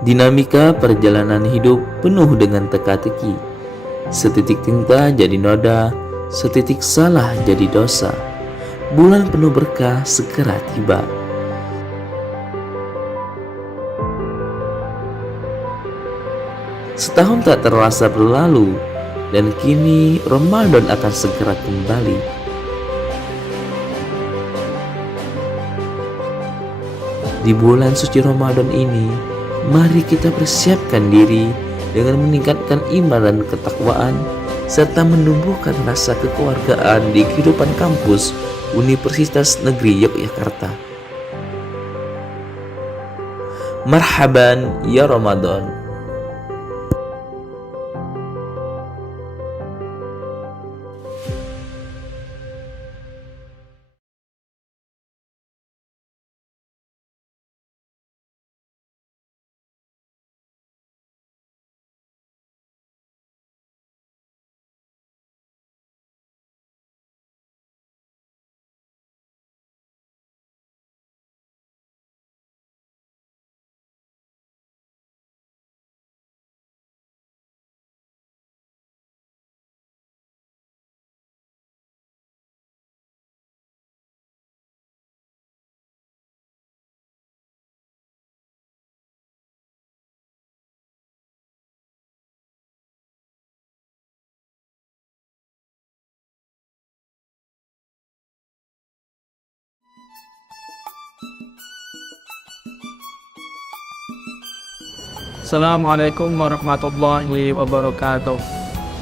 Dinamika perjalanan hidup penuh dengan teka-teki. Setitik tinta jadi noda, setitik salah jadi dosa. Bulan penuh berkah segera tiba. Setahun tak terasa berlalu, dan kini Ramadan akan segera kembali. Di bulan suci Ramadan ini, mari kita persiapkan diri dengan meningkatkan iman dan ketakwaan, serta menumbuhkan rasa kekeluargaan di kehidupan kampus Universitas Negeri Yogyakarta. Marhaban ya Ramadan. Assalamualaikum warahmatullahi wabarakatuh.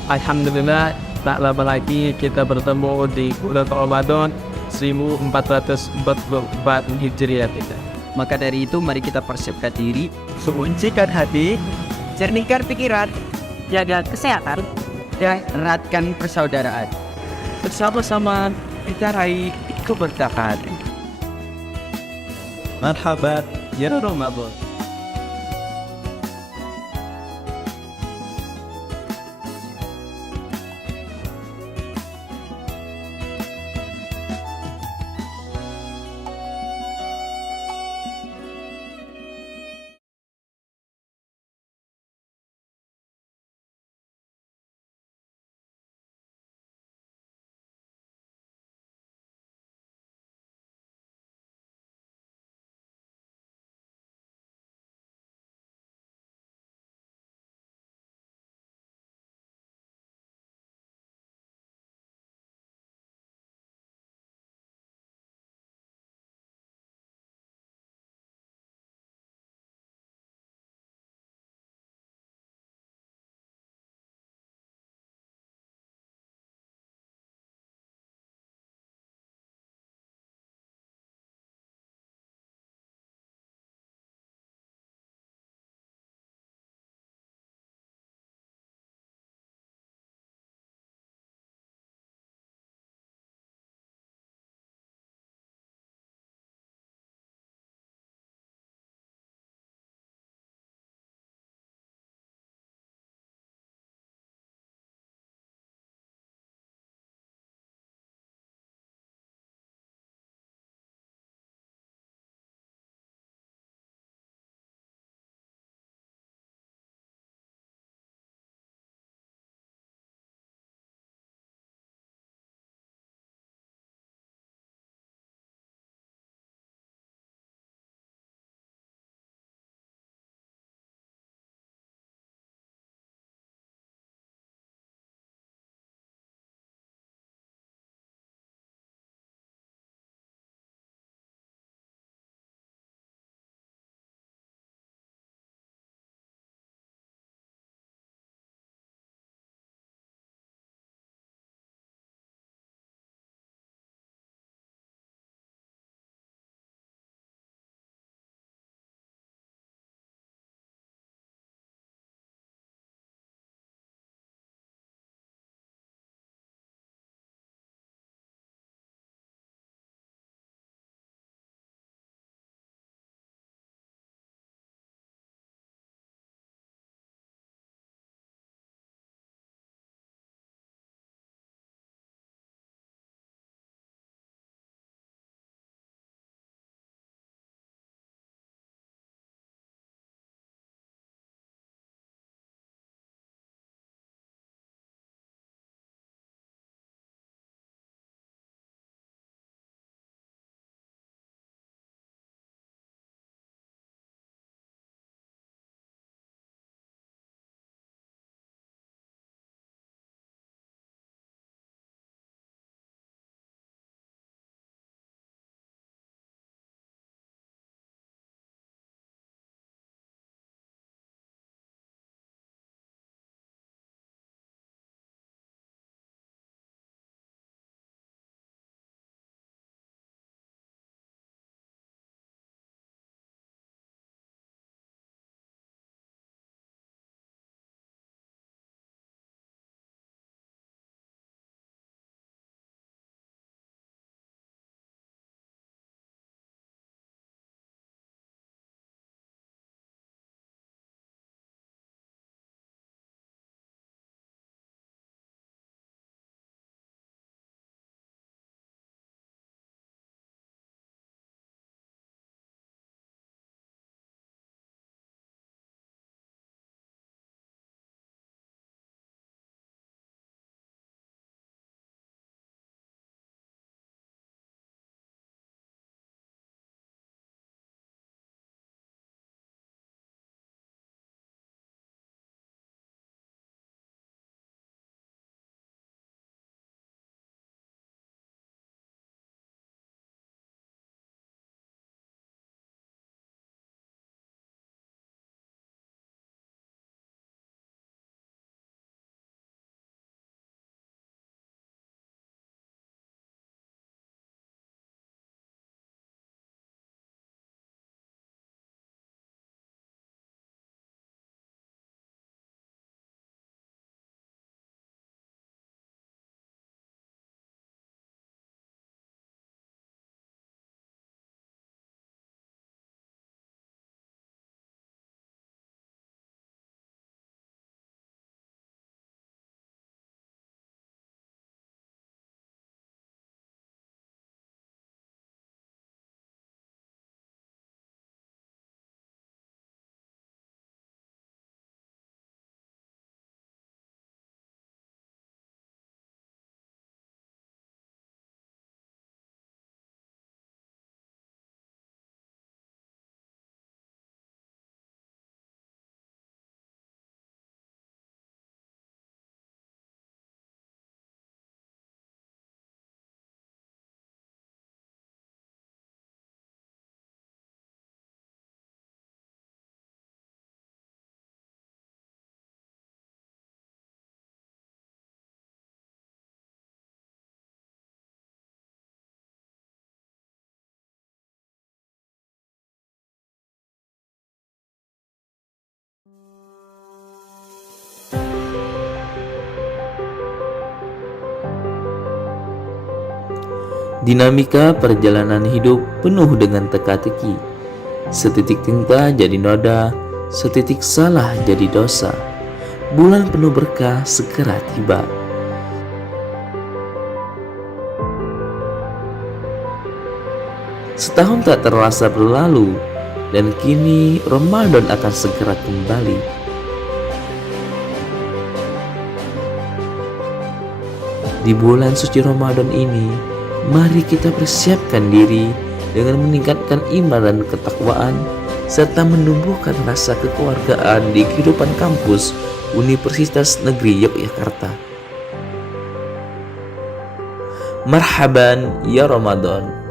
Alhamdulillah, tak lama lagi kita bertemu di bulan Ramadan 1444 Hijriah kita. Maka dari itu mari kita persiapkan diri, sucikan hati, jernihkan pikiran, jaga kesehatan, dan eratkan persaudaraan. Bersama-sama kita raih keberkahan. Marhaban ya Ramadan. Dinamika perjalanan hidup penuh dengan teka-teki. Setitik tinta jadi noda, setitik salah jadi dosa. Bulan penuh berkah segera tiba. Setahun tak terasa berlalu, dan kini Ramadan akan segera kembali. Di bulan suci Ramadan ini, mari kita persiapkan diri dengan meningkatkan iman dan ketakwaan, serta menumbuhkan rasa kekeluargaan di kehidupan kampus Universitas Negeri Yogyakarta. Marhaban ya Ramadan.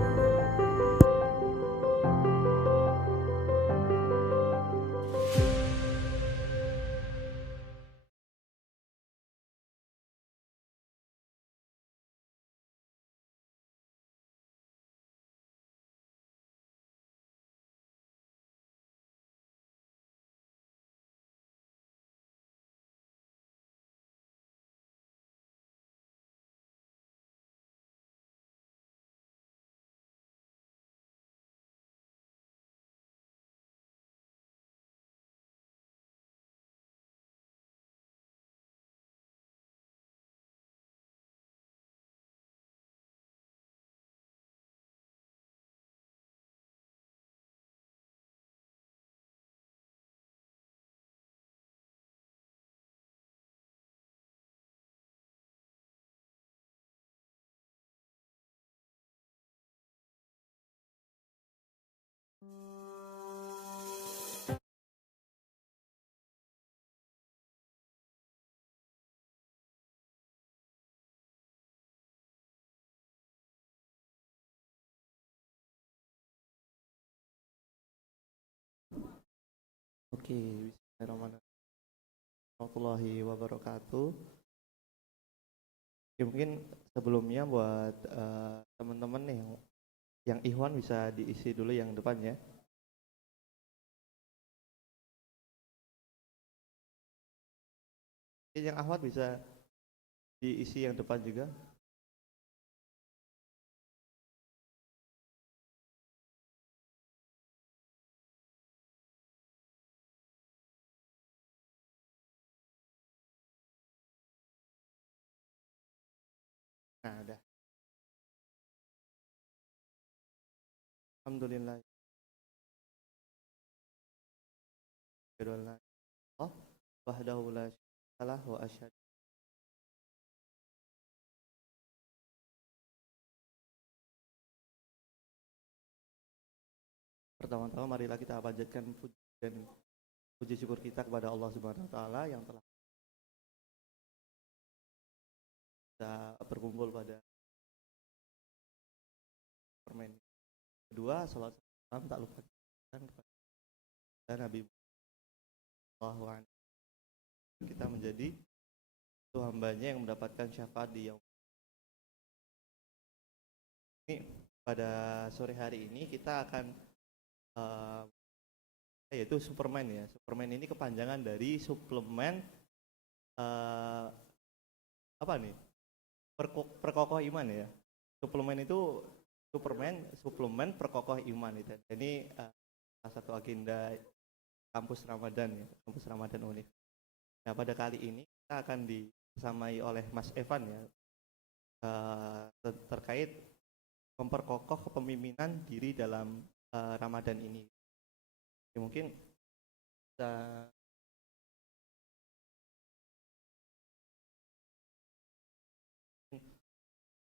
Oke, Bismillahirrahmanirrahim. Warahmatullahi wabarakatuh. Ya, mungkin sebelumnya buat teman-teman nih yang Ikhwan bisa diisi dulu yang depannya. Yang Ahwat bisa diisi yang depan juga. Nah, udah. Alhamdulillah. Allah wahdahu la syarika lah wa asyhadu. Pertama-tama marilah kita panjatkan puji dan puji syukur kita kepada Allah Subhanahu wa taala yang telah kita berkumpul pada permen. Kedua, salat salam tak lupa kepada Nabi Muhammad. Kita menjadi itu hambanya yang mendapatkan syafaat di yaum. Ini pada sore hari ini kita akan yaitu Superman ya. Superman ini kepanjangan dari suplemen apa nih? Perkokoh iman ya. Suplemen itu suplemen perkokoh iman itu. Ini salah satu agenda kampus Ramadan ya, kampus Ramadan Unif. Nah, pada kali ini kita akan disamai oleh Mas Evan ya terkait memperkokoh kepemimpinan diri dalam Ramadan ini. Ya, mungkin kita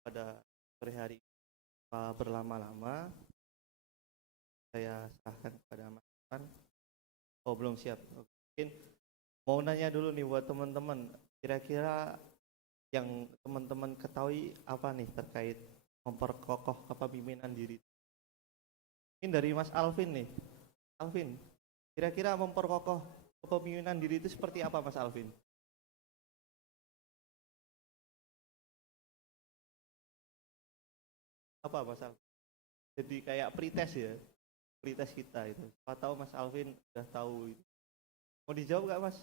pada sore hari berlama-lama saya serahkan kepada Mas Evan. Oh, belum siap. Mungkin mau nanya dulu nih buat teman-teman, kira-kira yang teman-teman ketahui apa nih terkait memperkokoh kepemimpinan diri? Ini dari Mas Alvin nih. Alvin, kira-kira memperkokoh kepemimpinan diri itu seperti apa, Mas Alvin? Apa, Mas Alvin? Jadi kayak pretest ya, pretest kita itu. Apa tahu Mas Alvin udah tahu Mau dijawab nggak Mas?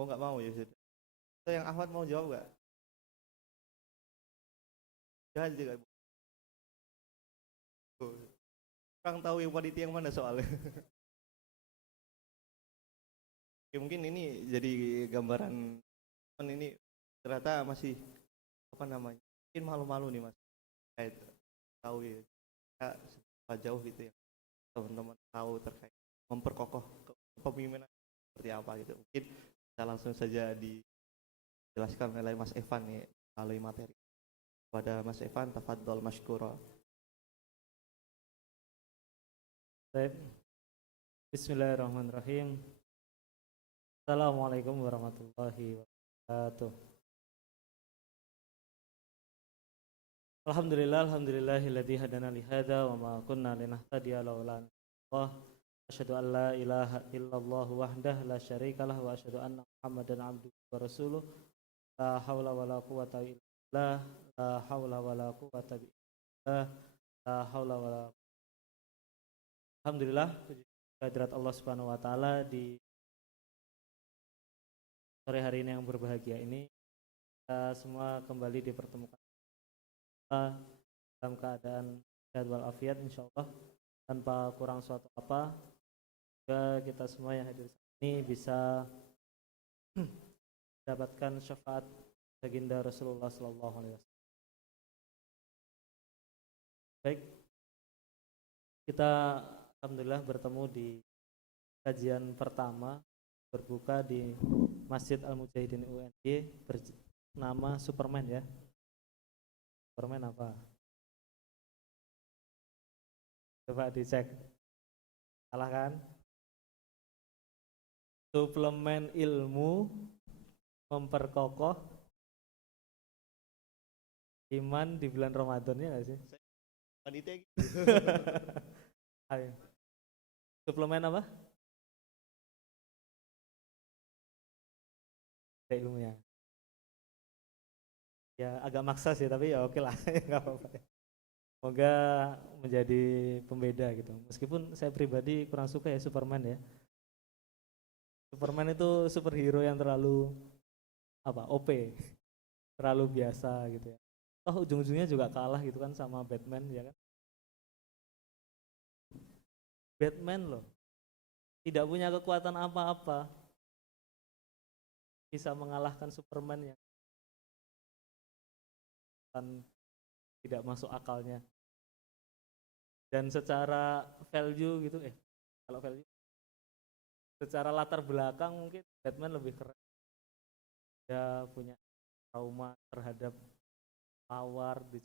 Oh nggak mau ya sudah. So, yang Ahmad mau jawab nggak? Jangan juga. Kurang tahu yang panitia yang mana soalnya. Oke, mungkin ini jadi gambaran ini ternyata masih apa namanya? Mungkin malu-malu nih Mas. Kayak tahu ya. Seberapa jauh gitu ya. Teman-teman tahu terkait memperkokoh kepemimpinan seperti apa gitu. Mungkin bisa langsung saja dijelaskan oleh Mas Evan nih melalui materi. Pada Mas Evan, tafadhol masykura. Baik. Bismillahirrahmanirrahim. Assalamualaikum warahmatullahi wabarakatuh. Alhamdulillahilladzi hadana li hadza wa ma kunna linahtadiya laula an Allah. Asyhadu an la ilaha illallah wahdahu la syarikalah wa asyhadu anna Muhammadan abduhu wa rasuluh. La haula wala quwwata illa billah. La haula wala quwwata illa billah. La haula wala. Alhamdulillah, puji kehadirat Allah Subhanahu wa taala di sore hari ini yang berbahagia ini. Kita semua kembali dipertemukan dalam keadaan sehat walafiat insyaallah, tanpa kurang suatu apa. Semoga kita semua yang hadir ini bisa mendapatkan syafaat baginda Rasulullah sallallahu alaihi wasallam. Baik, kita alhamdulillah bertemu di kajian pertama berbuka di Masjid Al-Mujahidin UNY bernama Superman ya. Superman apa? Coba dicek. Salah kan? Suplemen ilmu memperkokoh iman di bulan Ramadan ya nggak sih? Panitia gitu. Ayo. Suplemen apa? Ada ilmunya. Ya agak maksa sih tapi ya oke lah, nggak apa-apa. Semoga menjadi pembeda gitu. Meskipun saya pribadi kurang suka ya Superman ya. Superman itu superhero yang terlalu OP, terlalu biasa gitu ya. Oh ujung-ujungnya juga kalah gitu kan sama Batman ya kan. Batman loh, tidak punya kekuatan apa-apa, bisa mengalahkan Superman yang tidak masuk akalnya. Dan secara value gitu kalau value secara latar belakang mungkin Batman lebih keren. Dia punya trauma terhadap tawar di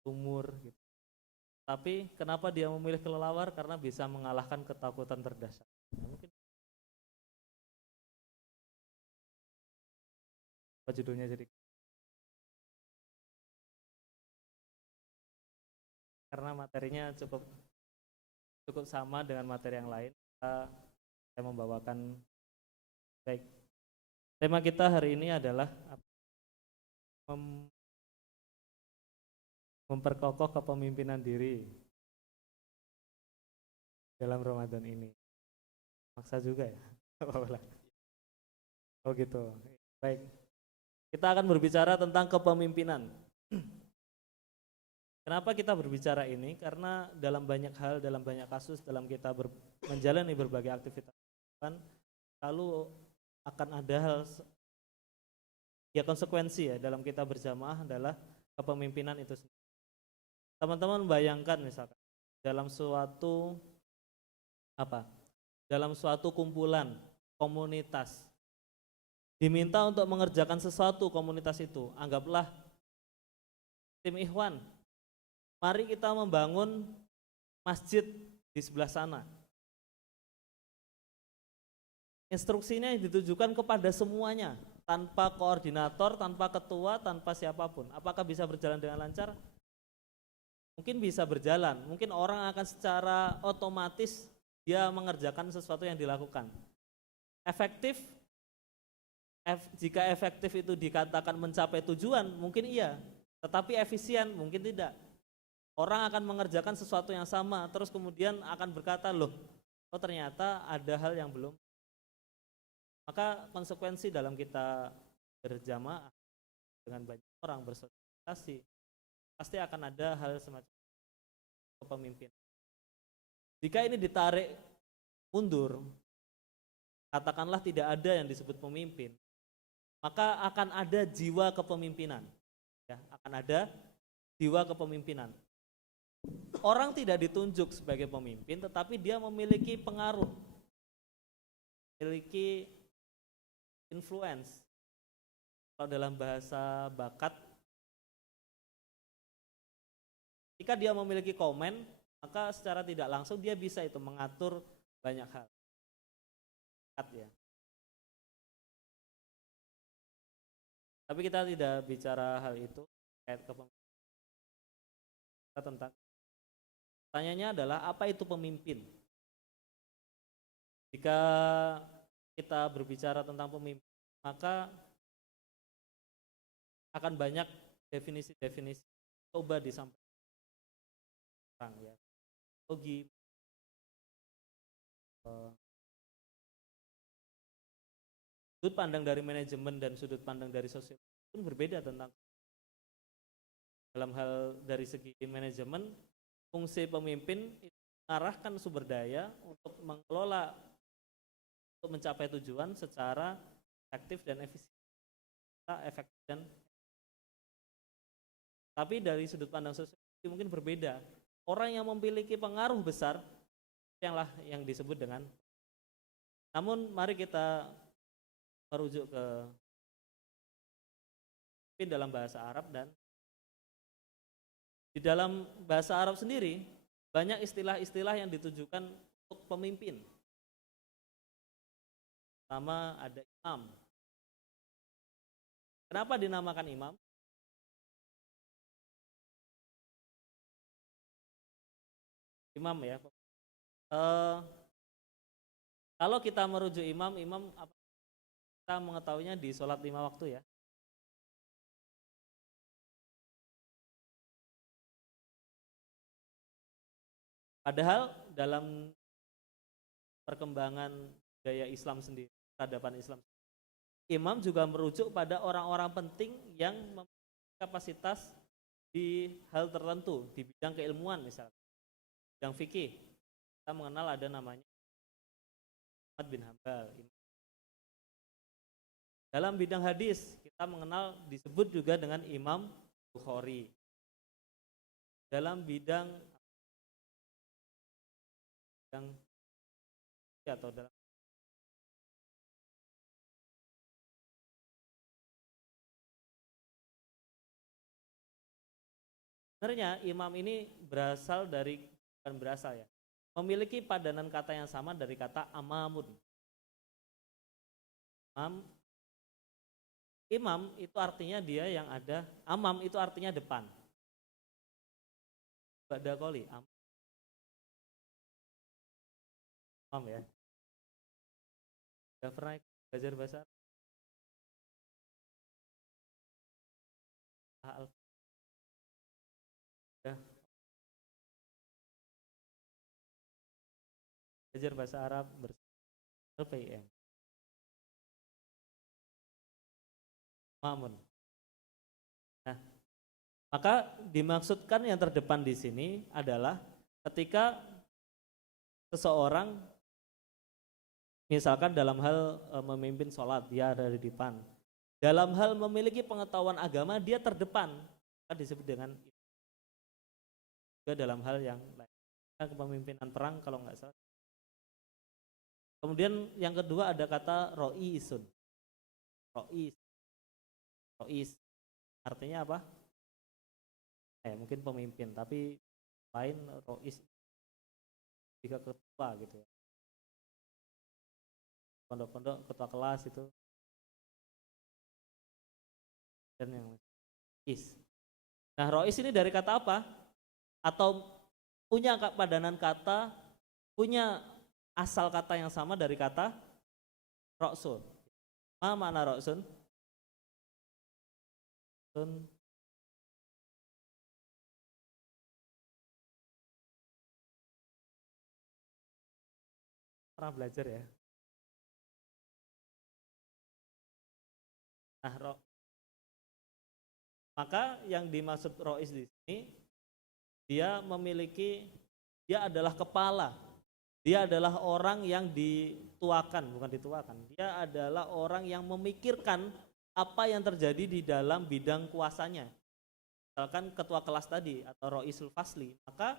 sumur gitu. Tapi kenapa dia memilih kelelawar? Karena bisa mengalahkan ketakutan terdasar. Nah, mungkin apa judulnya jadi? Karena materinya cukup sama dengan materi yang lain, saya membawakan baik. Tema kita hari ini adalah memperkokoh kepemimpinan diri dalam Ramadan ini. Maksa juga ya? Oh gitu. Baik. Kita akan berbicara tentang kepemimpinan. Kenapa kita berbicara ini? Karena dalam banyak hal, dalam banyak kasus, dalam kita menjalani berbagai aktivitas kan lalu akan ada hal ya konsekuensi ya dalam kita berjamaah adalah kepemimpinan itu sendiri. Teman-teman bayangkan misalkan dalam suatu dalam suatu kumpulan komunitas diminta untuk mengerjakan sesuatu komunitas itu, anggaplah tim Ikhwan. Mari kita membangun masjid di sebelah sana. Instruksinya ditujukan kepada semuanya, tanpa koordinator, tanpa ketua, tanpa siapapun. Apakah bisa berjalan dengan lancar? Mungkin bisa berjalan, mungkin orang akan secara otomatis dia mengerjakan sesuatu yang dilakukan. Efektif, jika efektif itu dikatakan mencapai tujuan, mungkin iya, tetapi efisien mungkin tidak. Orang akan mengerjakan sesuatu yang sama, terus kemudian akan berkata, loh oh ternyata ada hal yang belum, maka konsekuensi dalam kita berjamaah dengan banyak orang bersosialisasi pasti akan ada hal semacam kepemimpinan. Jika ini ditarik mundur, katakanlah tidak ada yang disebut pemimpin, maka akan ada jiwa kepemimpinan. Ya, akan ada jiwa kepemimpinan. Orang tidak ditunjuk sebagai pemimpin, tetapi dia memiliki pengaruh, memiliki influence. Kalau dalam bahasa bakat, jika dia memiliki komen, maka secara tidak langsung dia bisa itu mengatur banyak hal. Ya. Tapi kita tidak bicara hal itu terkait kepemimpinan. Tentang pertanyaannya adalah apa itu pemimpin? Jika kita berbicara tentang pemimpin, maka akan banyak definisi-definisi coba disampaikan orang ya. Logi, sudut pandang dari manajemen dan sudut pandang dari sosial pun berbeda tentang dalam hal dari segi manajemen. Fungsi pemimpin itu mengarahkan sumber daya untuk mengelola untuk mencapai tujuan secara efektif dan efisien. Tapi dari sudut pandang sosial mungkin berbeda. Orang yang memiliki pengaruh besar yang disebut dengan. Namun mari kita merujuk ke dalam bahasa Arab, dan di dalam bahasa Arab sendiri banyak istilah-istilah yang ditujukan untuk pemimpin. Pertama ada imam. Kenapa dinamakan imam? Imam ya. Kalau kita merujuk imam apa? Kita mengetahuinya di sholat 5 waktu ya. Padahal dalam perkembangan gaya Islam sendiri, peradaban Islam, imam juga merujuk pada orang-orang penting yang memiliki kapasitas di hal tertentu, di bidang keilmuan misalnya. Bidang fikih, kita mengenal ada namanya Ahmad bin Hambal. Dalam bidang hadis, kita mengenal disebut juga dengan Imam Bukhari. Dalam bidang atau dalam sebenarnya imam ini bukan berasal ya, memiliki padanan kata yang sama dari kata amamun. Imam itu artinya dia yang ada, amam itu artinya depan. Ba'da qoli, amam ya. Sudah pernah belajar bahasa Arab? Ya. Belajar bahasa Arab LPM. Mamun. Nah, maka dimaksudkan yang terdepan di sini adalah ketika seseorang misalkan dalam hal memimpin sholat, dia ada di depan. Dalam hal memiliki pengetahuan agama, dia terdepan. Kan disebut dengan itu. Juga dalam hal yang lain. Kepemimpinan perang kalau nggak salah. Kemudian yang kedua ada kata ro'isun. Ro'is artinya apa? Mungkin pemimpin, tapi lain ro'is jika ketua gitu ya. Pondok-pondok ketua kelas itu. Dan yang is. Nah, ro'is ini dari kata apa? Atau punya padanan kata, punya asal kata yang sama dari kata ro'sun. Ma makna ro'sun? pernah belajar ya. Nah, maka yang dimaksud rois di sini, dia adalah kepala, dia adalah orang yang bukan dituakan, dia adalah orang yang memikirkan apa yang terjadi di dalam bidang kuasanya. Misalkan ketua kelas tadi atau roisul fasli, maka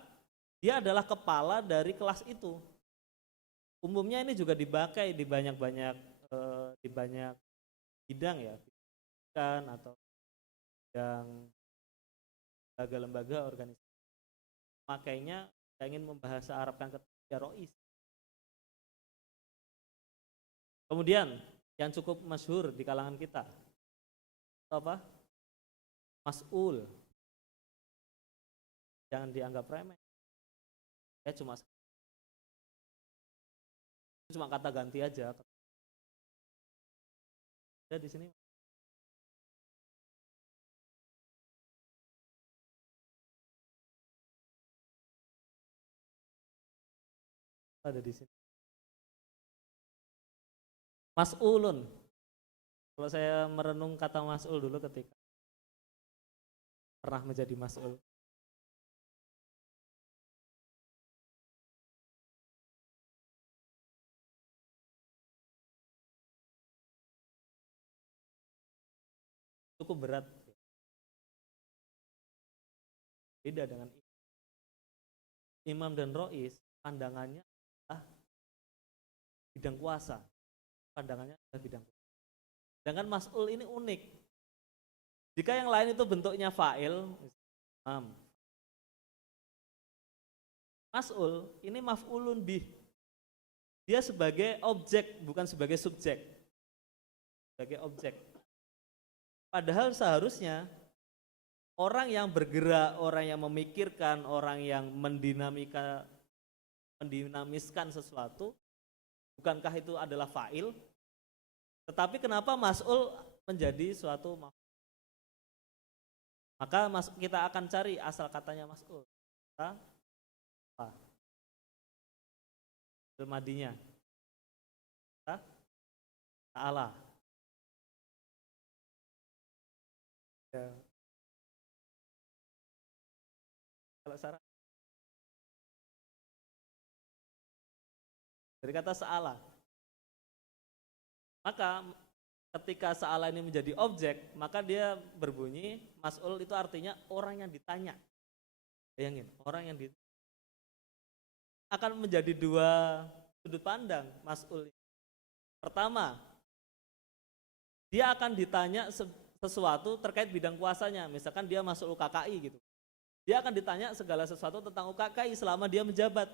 dia adalah kepala dari kelas itu. Umumnya ini juga dipakai di banyak bidang ya, kan, atau bidang lembaga-lembaga organisasi. Makanya saya ingin membahasa Arabkan ketika rois. Kemudian yang cukup masyhur di kalangan kita itu apa? Mas'ul. Jangan dianggap remeh. Cuma kata ganti aja. Ada di sini. Ada di sini. Mas'ulun. Kalau saya merenung kata mas'ul dulu ketika pernah menjadi mas'ul. Cukup berat. Beda dengan imam dan rois, pandangannya adalah bidang kuasa. Pandangannya adalah bidang kuasa. Sedangkan mas'ul ini unik. Jika yang lain itu bentuknya fa'il, mas'ul ini maf'ulun bih. Dia sebagai objek, bukan sebagai subjek. Sebagai objek. Padahal seharusnya orang yang bergerak, orang yang memikirkan, orang yang mendinamiskan sesuatu, bukankah itu adalah fa'il? Tetapi kenapa mas'ul menjadi suatu maf'ul? Maka kita akan cari asal katanya mas'ul. Apa? Madinya. Ta'ala. Ya. Kalau Sarah dari kata sa'ala. Maka ketika sa'ala ini menjadi objek, maka dia berbunyi mas'ul itu artinya orang yang ditanya. Bayangin, orang yang akan menjadi dua sudut pandang mas'ul. Pertama, dia akan ditanya sesuatu terkait bidang kuasanya, misalkan dia masuk UKKI gitu. Dia akan ditanya segala sesuatu tentang UKKI selama dia menjabat.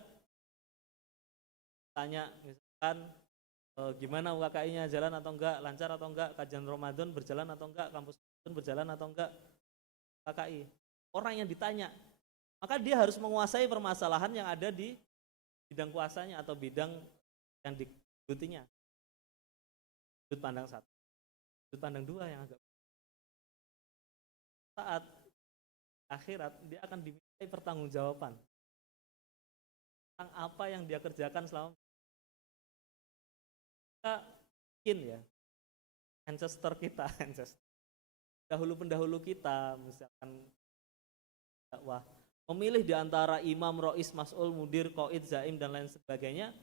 Tanya misalkan gimana UKKI-nya, jalan atau enggak, lancar atau enggak, kajian Ramadan berjalan atau enggak, kampus berjalan atau enggak, UKKI. Orang yang ditanya, maka dia harus menguasai permasalahan yang ada di bidang kuasanya atau bidang yang diikutinya. Sudut pandang satu. Sudut pandang dua yang agak saat akhirat dia akan dimintai pertanggungjawaban tentang apa yang dia kerjakan selama kita mungkin ya ancestor kita, pendahulu kita misalkan dakwah memilih di antara imam, rois, mas'ul, mudir, qaid, zaim dan lain sebagainya,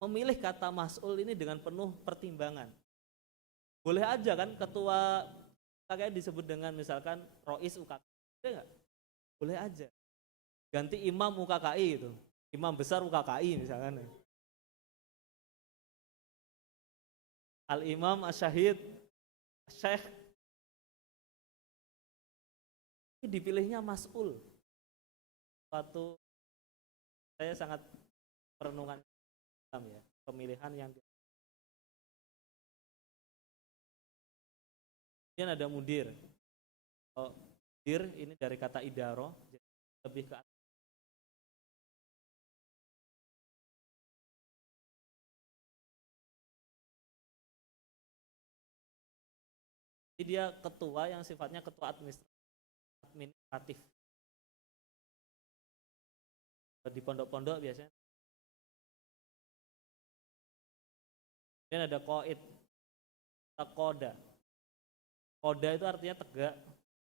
memilih kata mas'ul ini dengan penuh pertimbangan. Boleh aja kan ketua kayak disebut dengan misalkan rois UKKI, boleh nggak? Boleh aja. Ganti imam UKKI itu, imam besar UKKI misalkan. Al-imam, asyahid, syekh. Dipilihnya mas'ul. Suatu saya sangat perenungan ya, pemilihan yang kemudian ada mudir. Mudir ini dari kata idaro, lebih ke jadi dia ketua yang sifatnya ketua administratif. Di pondok-pondok biasanya Kemudian ada qaid, koda. Koda itu artinya tegak,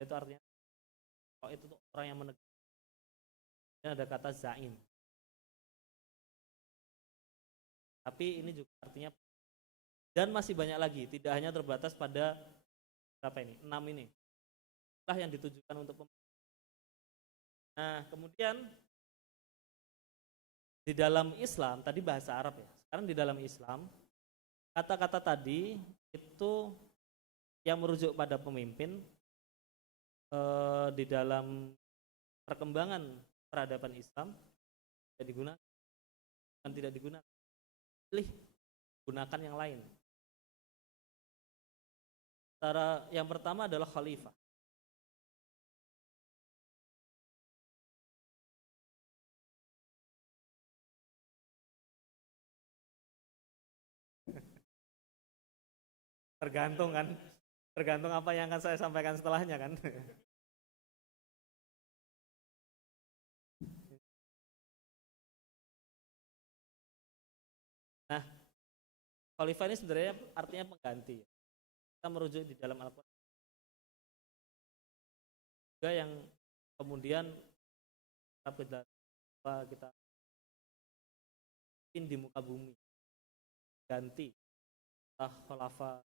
itu artinya qaid itu orang yang menegak. Dan ada kata zaim. Tapi ini juga artinya, dan masih banyak lagi, tidak hanya terbatas pada berapa ini, 6 ini. Itulah yang ditujukan untuk Nah, kemudian di dalam Islam, tadi bahasa Arab ya. Sekarang di dalam Islam, kata-kata tadi itu yang merujuk pada pemimpin di dalam perkembangan peradaban Islam tidak digunakan, dan tidak digunakan. Pilih gunakan yang lain. Yang pertama adalah khalifah. Tergantung kan, tergantung apa yang akan saya sampaikan setelahnya kan. Nah, khalifah ini sebenarnya artinya pengganti. Kita merujuk di dalam Al-Quran juga yang kemudian kita di muka bumi ganti khalifah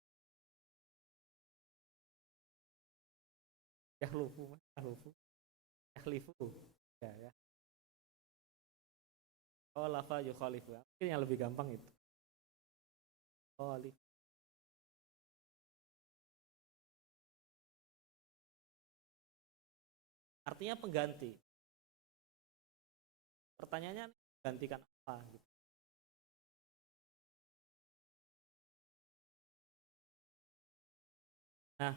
yakhlifu ya. Khalafa yukhalifu. Mungkin yang lebih gampang itu. Khalif. Artinya pengganti. Pertanyaannya gantikan apa gitu. Nah,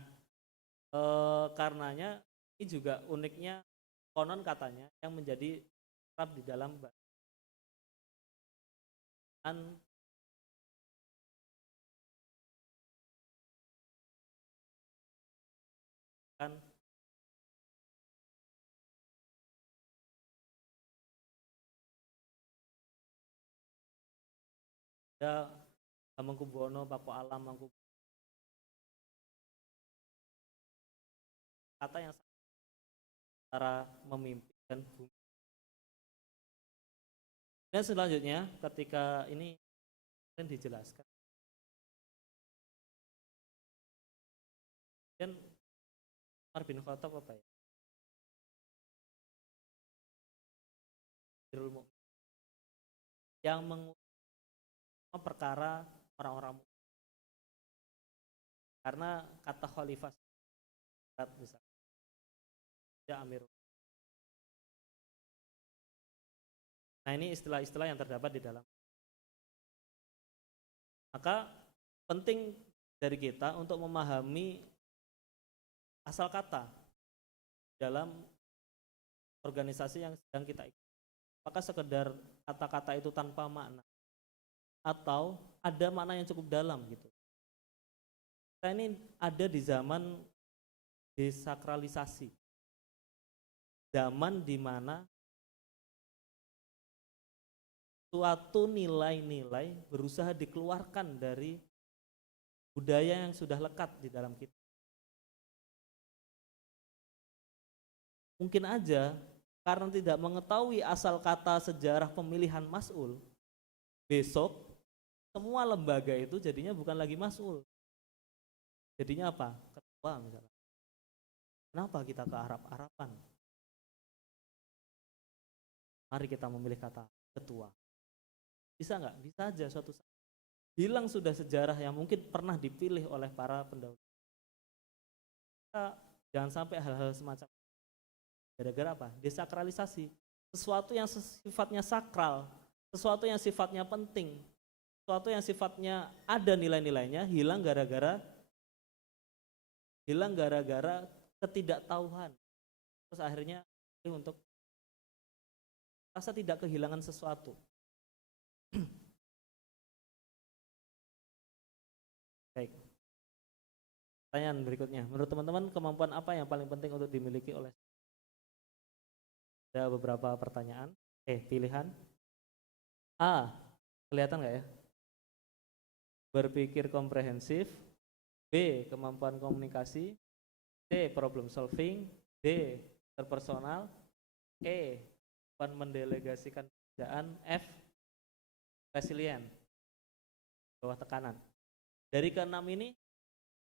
karenanya ini juga uniknya konon katanya yang menjadi Arab di dalam kan ada Hamengkubuwono, Paku Alam, Mangkubuwono. Kata yang cara memimpin dan bumi. Dan selanjutnya ketika ini dijelaskan, dan Umar bin Khattab apa ya? Yang mengurus perkara orang-orang, karena kata khalifah misalnya ya Amir. Nah, ini istilah-istilah yang terdapat di dalam. Maka penting dari kita untuk memahami asal kata dalam organisasi yang sedang kita ikuti. Apakah sekedar kata-kata itu tanpa makna atau ada makna yang cukup dalam gitu. Kita ini ada di zaman desakralisasi. Zaman di mana suatu nilai-nilai berusaha dikeluarkan dari budaya yang sudah lekat di dalam kita. Mungkin aja karena tidak mengetahui asal kata sejarah pemilihan mas'ul, besok semua lembaga itu jadinya bukan lagi mas'ul. Jadinya apa? Ketua misalnya. Kenapa kita ke Arab-Araban? Mari kita memilih kata ketua. Bisa nggak? Bisa aja suatu saat. Hilang sudah sejarah yang mungkin pernah dipilih oleh para pendahulu. Jangan sampai hal-hal semacam gara-gara apa? Desakralisasi. Sesuatu yang sifatnya sakral, sesuatu yang sifatnya penting, sesuatu yang sifatnya ada nilai-nilainya hilang gara-gara ketidaktahuan. Terus akhirnya untuk rasa tidak kehilangan sesuatu. Baik. Pertanyaan berikutnya, menurut teman-teman kemampuan apa yang paling penting untuk dimiliki oleh? Ada beberapa pertanyaan, pilihan. A, kelihatan nggak ya? berpikir komprehensif, B. kemampuan komunikasi, C. problem solving, D. interpersonal, E. kemampuan mendelegasikan pekerjaan, F. resilient, bawah tekanan. Dari keenam ini,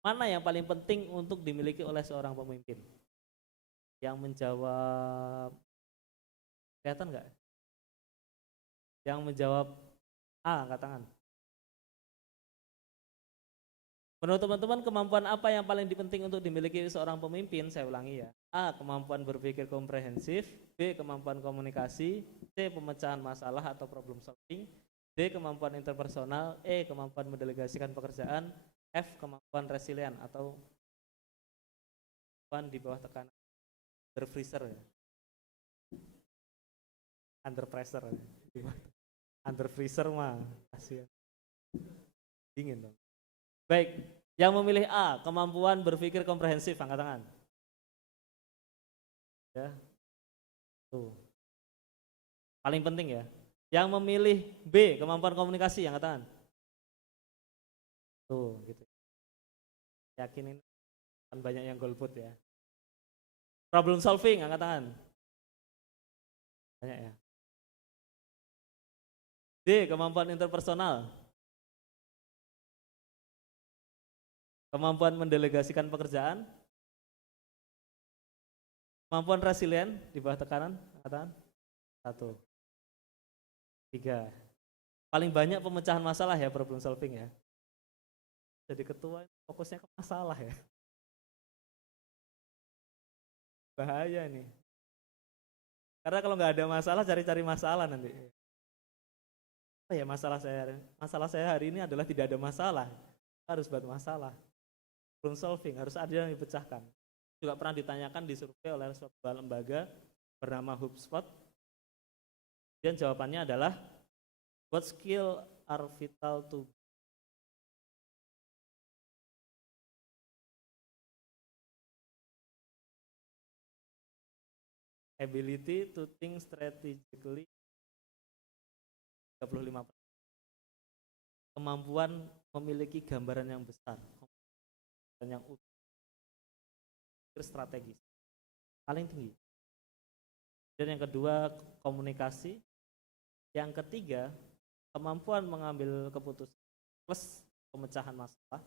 mana yang paling penting untuk dimiliki oleh seorang pemimpin? Yang menjawab, kelihatan nggak? Yang menjawab A, angkat tangan. Menurut teman-teman, kemampuan apa yang paling penting untuk dimiliki seorang pemimpin? Saya ulangi ya. A. Kemampuan berpikir komprehensif, B. Kemampuan komunikasi, C. Pemecahan masalah atau problem solving, D. Kemampuan interpersonal, E. Kemampuan mendelegasikan pekerjaan, F. Kemampuan resilient atau kemampuan di bawah tekanan. Under freezer ya. Under pressure ya. Under freezer mah kasihan. Dingin dong. Baik, yang memilih A, kemampuan berpikir komprehensif, angkat tangan. Ya. Tuh. Paling penting ya. Yang memilih B, kemampuan komunikasi, angkat tangan. Tuh, gitu. Yakin ini kan banyak yang golput ya. Problem solving, angkat tangan. Banyak ya. D, kemampuan interpersonal. Kemampuan mendelegasikan pekerjaan. Kemampuan resilient di bawah tekanan, angkatan 1, 3. Paling banyak pemecahan masalah ya, problem solving ya. Jadi ketua fokusnya ke masalah ya. Bahaya nih. Karena kalau nggak ada masalah, cari-cari masalah nanti. Apa ya masalah saya? Masalah saya hari ini adalah tidak ada masalah. Harus buat masalah. Problem solving harus ada yang dipecahkan. Juga pernah ditanyakan di survei oleh sebuah lembaga bernama HubSpot. Dan jawabannya adalah, what skill are vital to ability to think strategically 35%. Kemampuan memiliki gambaran yang besar dan yang utuh, strategis paling tinggi. Dan yang kedua komunikasi, yang ketiga kemampuan mengambil keputusan plus pemecahan masalah,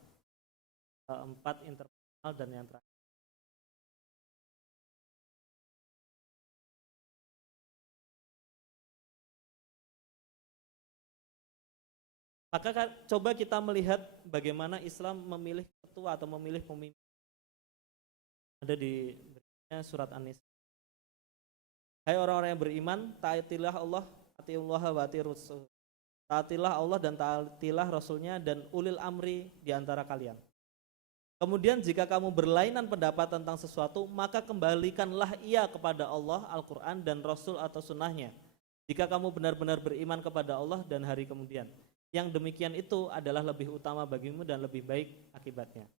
keempat interpersonal, dan yang terakhir maka coba kita melihat bagaimana Islam memilih ketua atau memilih pemimpin. Ada di surat An-Nisa. Hai orang-orang yang beriman, taatilah Allah, atiullah wa atiur rasul. Taatilah Allah dan taatilah Rasulnya dan ulil amri di antara kalian. Kemudian jika kamu berlainan pendapat tentang sesuatu, maka kembalikanlah ia kepada Allah, Al-Quran dan Rasul atau sunnahnya. Jika kamu benar-benar beriman kepada Allah dan hari kemudian. Yang demikian itu adalah lebih utama bagimu dan lebih baik akibatnya.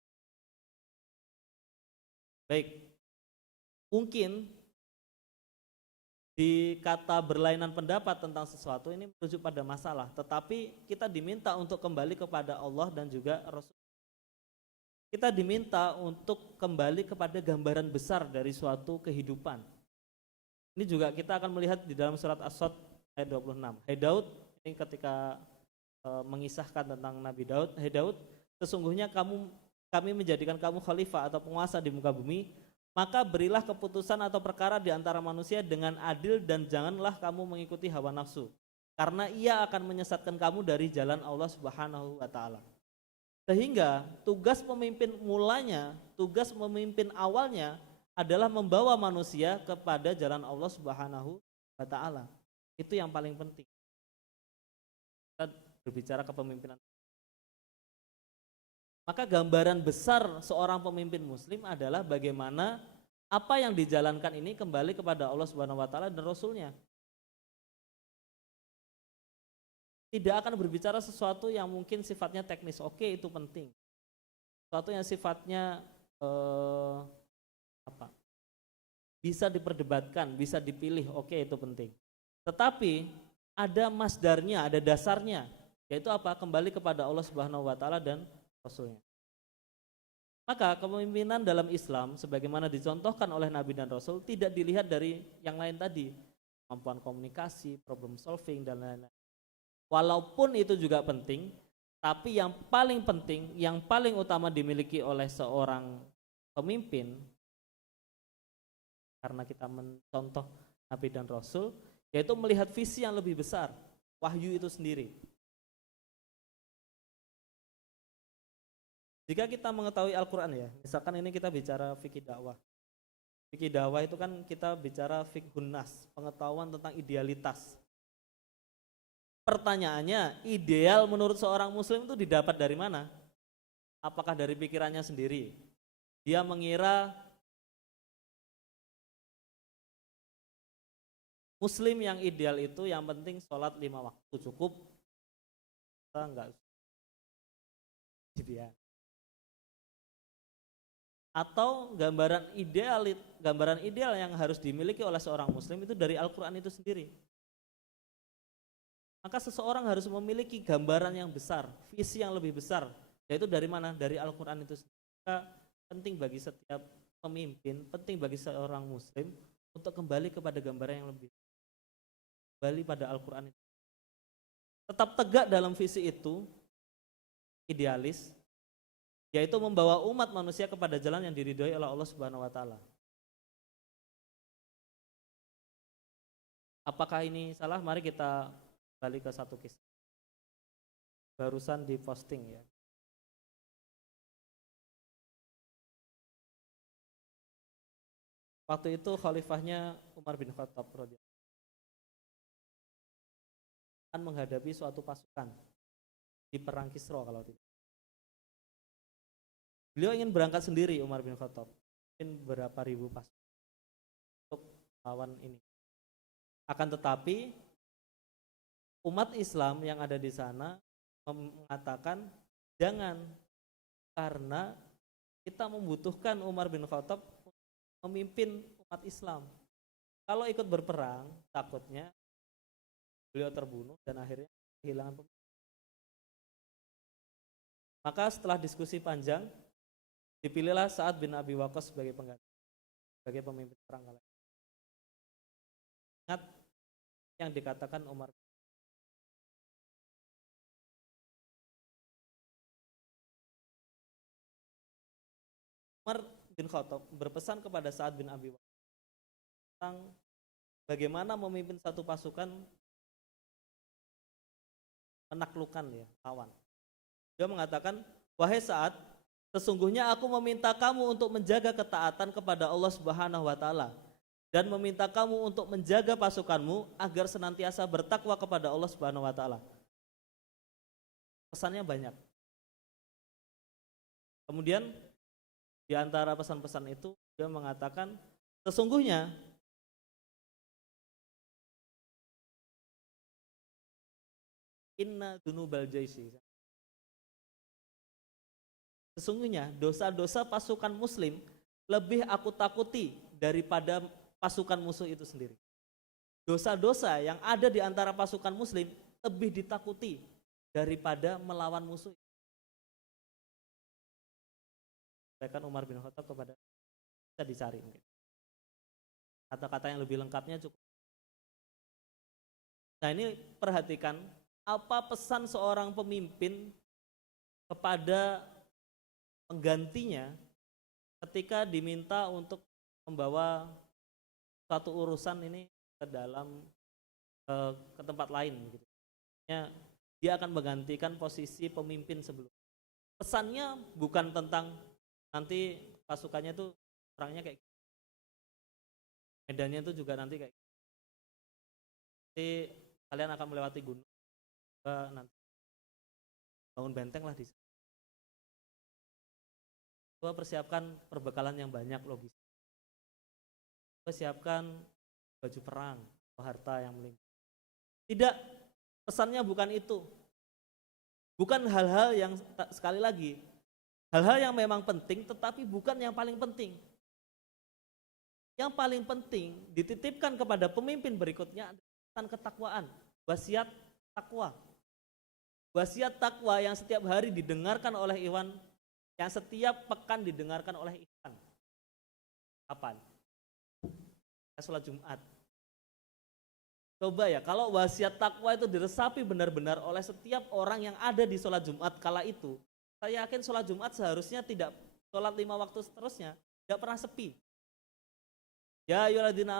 Baik, mungkin di kata berlainan pendapat tentang sesuatu ini merujuk pada masalah, tetapi kita diminta untuk kembali kepada Allah dan juga Rasul. Kita diminta untuk kembali kepada gambaran besar dari suatu kehidupan. Ini juga kita akan melihat di dalam surat As-Sadd ayat 26. Hai Daud, ini ketika mengisahkan tentang Nabi Daud. Hai Daud, sesungguhnya kami menjadikan kamu khalifah atau penguasa di muka bumi, maka berilah keputusan atau perkara di antara manusia dengan adil dan janganlah kamu mengikuti hawa nafsu, karena ia akan menyesatkan kamu dari jalan Allah Subhanahu wa taala. Sehingga tugas pemimpin tugas pemimpin awalnya adalah membawa manusia kepada jalan Allah Subhanahu wa taala. Itu yang paling penting. Kita berbicara kepemimpinan. Maka gambaran besar seorang pemimpin muslim adalah bagaimana apa yang dijalankan ini kembali kepada Allah Subhanahu wa taala dan Rasulnya. Tidak akan berbicara sesuatu yang mungkin sifatnya teknis. Oke, itu penting. Sesuatu yang sifatnya bisa diperdebatkan, bisa dipilih. Oke, itu penting. Tetapi ada masdarnya, ada dasarnya. Yaitu apa? Kembali kepada Allah Subhanahu wa taala dan Rasulnya. Maka kepemimpinan dalam Islam sebagaimana dicontohkan oleh Nabi dan Rasul tidak dilihat dari yang lain tadi, kemampuan komunikasi, problem solving dan lain-lain. Walaupun itu juga penting, tapi yang paling penting, yang paling utama dimiliki oleh seorang pemimpin, karena kita mencontoh Nabi dan Rasul, yaitu melihat visi yang lebih besar, wahyu itu sendiri. Jika kita mengetahui Al-Quran ya, misalkan ini kita bicara fikih dakwah. Fikih dakwah itu kan kita bicara fiqhun nas, pengetahuan tentang idealitas. Pertanyaannya, ideal menurut seorang muslim itu didapat dari mana? Apakah dari pikirannya sendiri? Dia mengira muslim yang ideal itu yang penting sholat 5 waktu cukup. Kita enggak gitu ya. Atau gambaran ideal yang harus dimiliki oleh seorang muslim itu dari Al-Quran itu sendiri. Maka seseorang harus memiliki gambaran yang besar, visi yang lebih besar, yaitu dari mana? Dari Al-Quran itu sendiri. Maka penting bagi setiap pemimpin, penting bagi seorang muslim untuk kembali kepada gambaran yang lebih, kembali pada Al-Quran itu. Tetap tegak dalam visi itu, idealis, yaitu membawa umat manusia kepada jalan yang diridhoi oleh Allah Subhanahu wa taala. Apakah ini salah? Mari kita balik ke satu kisah. Barusan diposting ya. Waktu itu khalifahnya Umar bin Khattab radhiyallahu akan menghadapi suatu pasukan di perang Kisra kalau tidak. Beliau ingin berangkat sendiri, Umar bin Khattab, mungkin berapa ribu pasukan untuk lawan ini. Akan tetapi umat Islam yang ada di sana mengatakan jangan, karena kita membutuhkan Umar bin Khattab memimpin umat Islam. Kalau ikut berperang, takutnya beliau terbunuh dan akhirnya kehilangan pemimpin. Maka setelah diskusi panjang, dipilihlah Sa'ad bin Abi Waqqas sebagai pengganti, sebagai pemimpin perang kala itu. Ingat yang dikatakan Umar bin Khattab berpesan kepada Sa'ad bin Abi Waqqas tentang bagaimana memimpin satu pasukan menaklukkan ya lawan. Dia mengatakan, wahai Sa'ad, sesungguhnya aku meminta kamu untuk menjaga ketaatan kepada Allah Subhanahu wa taala dan meminta kamu untuk menjaga pasukanmu agar senantiasa bertakwa kepada Allah Subhanahu wa taala. Pesannya banyak. Kemudian di antara pesan-pesan itu dia mengatakan, sesungguhnya inna dzunubal jaisi, sesungguhnya dosa-dosa pasukan muslim lebih aku takuti daripada pasukan musuh itu sendiri. Dosa-dosa yang ada di antara pasukan muslim lebih ditakuti daripada melawan musuh. Sampaikan Umar bin Khattab kepada, bisa dicari mungkin. Kata-kata yang lebih lengkapnya cukup. Nah ini perhatikan apa pesan seorang pemimpin kepada penggantinya ketika diminta untuk membawa suatu urusan ini ke dalam ke tempat lain gitu. Dia akan menggantikan posisi pemimpin sebelumnya. Pesannya bukan tentang nanti pasukannya itu perangnya kayak gitu. Medannya itu juga nanti kayak gitu. Nanti kalian akan melewati gunung, nanti bangun benteng lah di sana. Persiapkan perbekalan yang banyak logis. Persiapkan baju perang, harta yang melimpah. Tidak, pesannya bukan itu. Bukan hal-hal yang sekali lagi, hal-hal yang memang penting tetapi bukan yang paling penting. Yang paling penting dititipkan kepada pemimpin berikutnya adalah ketakwaan, wasiat takwa. Wasiat takwa yang setiap hari didengarkan oleh Iwan, yang setiap pekan didengarkan oleh Iwan. Kapan? Sholat Jumat. Coba ya, kalau wasiat takwa itu diresapi benar-benar oleh setiap orang yang ada di sholat Jumat kala itu, saya yakin sholat Jumat seharusnya tidak sholat 5 waktu seterusnya, tidak pernah sepi. Ya ayyuhalladzina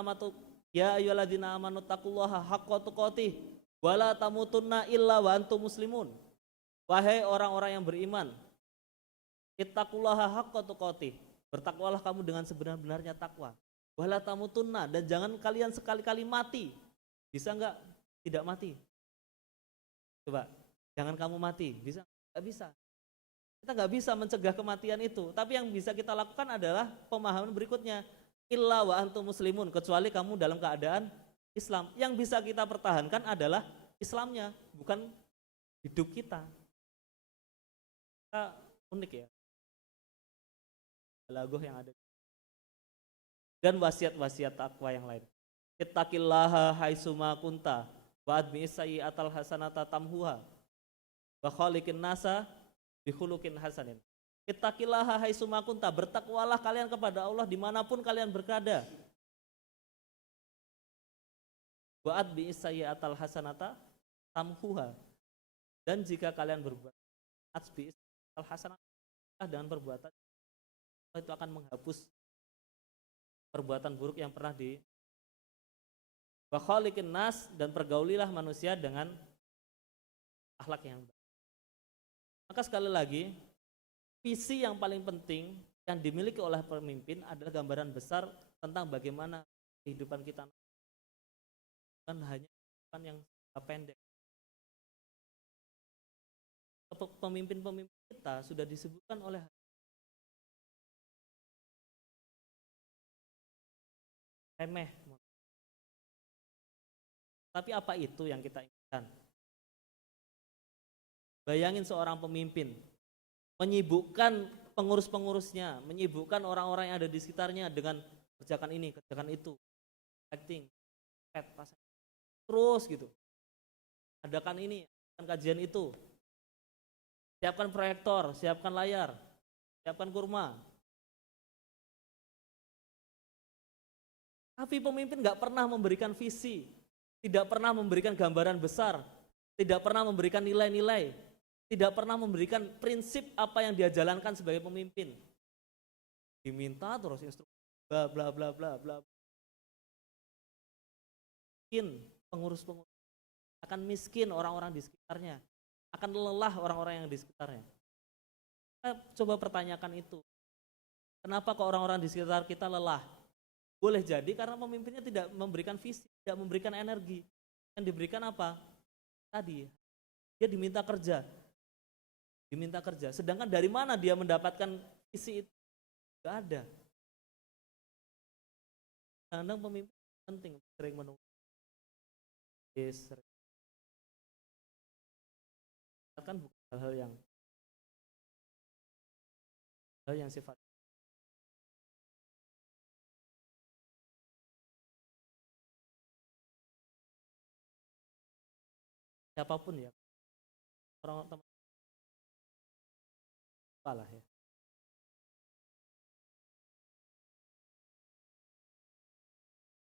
amanu taqullaha haqqa tuqatih wala tamutunna illa wa antum muslimun. Wahai orang-orang yang beriman, ittaqullaha haqqa tuqatih, bertakwalah kamu dengan sebenar-benarnya takwa. Wala tamutunna, dan jangan kalian sekali-kali mati. Bisa enggak tidak mati? Coba, jangan kamu mati. Bisa? Enggak bisa. Kita enggak bisa mencegah kematian itu. Tapi yang bisa kita lakukan adalah pemahaman berikutnya. Illa wa antum muslimun, kecuali kamu dalam keadaan Islam. Yang bisa kita pertahankan adalah Islamnya, bukan hidup kita. Kita unik ya. Lagu yang ada. Dan wasiat-wasiat takwa yang lain. Ittaqillaha haitsuma kunta wa admi sayyi'atal hasanata tamhuha wa khaliqin nasa bi khuluqin hasanin. Ittaqillaha haitsuma kunta, bertakwalah kalian kepada Allah dimanapun kalian berada. Wa admi sayyi'atal hasanata tamhuha, dan jika kalian berbuat adbi sayyi'atal hasanata dengan perbuatan itu akan menghapus perbuatan buruk yang pernah di wa khaliqin nas, dan pergaulilah manusia dengan akhlak yang baik. Maka sekali lagi, visi yang paling penting yang dimiliki oleh pemimpin adalah gambaran besar tentang bagaimana kehidupan kita, bukan hanya kehidupan yang pendek. Pemimpin-pemimpin kita sudah disebutkan oleh remeh. Tapi apa itu yang kita inginkan? Bayangin seorang pemimpin menyibukkan pengurus-pengurusnya, menyibukkan orang-orang yang ada di sekitarnya dengan kerjakan ini, kerjakan itu, acting, terus gitu. Adakan ini, adakan kajian itu, siapkan proyektor, siapkan layar, siapkan kurma. Tapi pemimpin nggak pernah memberikan visi, tidak pernah memberikan gambaran besar, tidak pernah memberikan nilai-nilai, tidak pernah memberikan prinsip apa yang dia jalankan sebagai pemimpin. Diminta terus instruksi, bla bla bla bla bla. Miskin pengurus-pengurus, akan miskin orang-orang di sekitarnya, akan lelah orang-orang yang di sekitarnya. Kita coba pertanyakan itu. Kenapa kok orang-orang di sekitar kita lelah? Boleh jadi karena pemimpinnya tidak memberikan visi, tidak memberikan energi. Yang diberikan apa? Tadi, dia diminta kerja. Diminta kerja. Sedangkan dari mana dia mendapatkan visi itu? Tidak ada. Kadang pemimpin penting, sering menunggu. Kan bukan hal-hal yang sifat. Siapapun ya, orang teman apalah ya.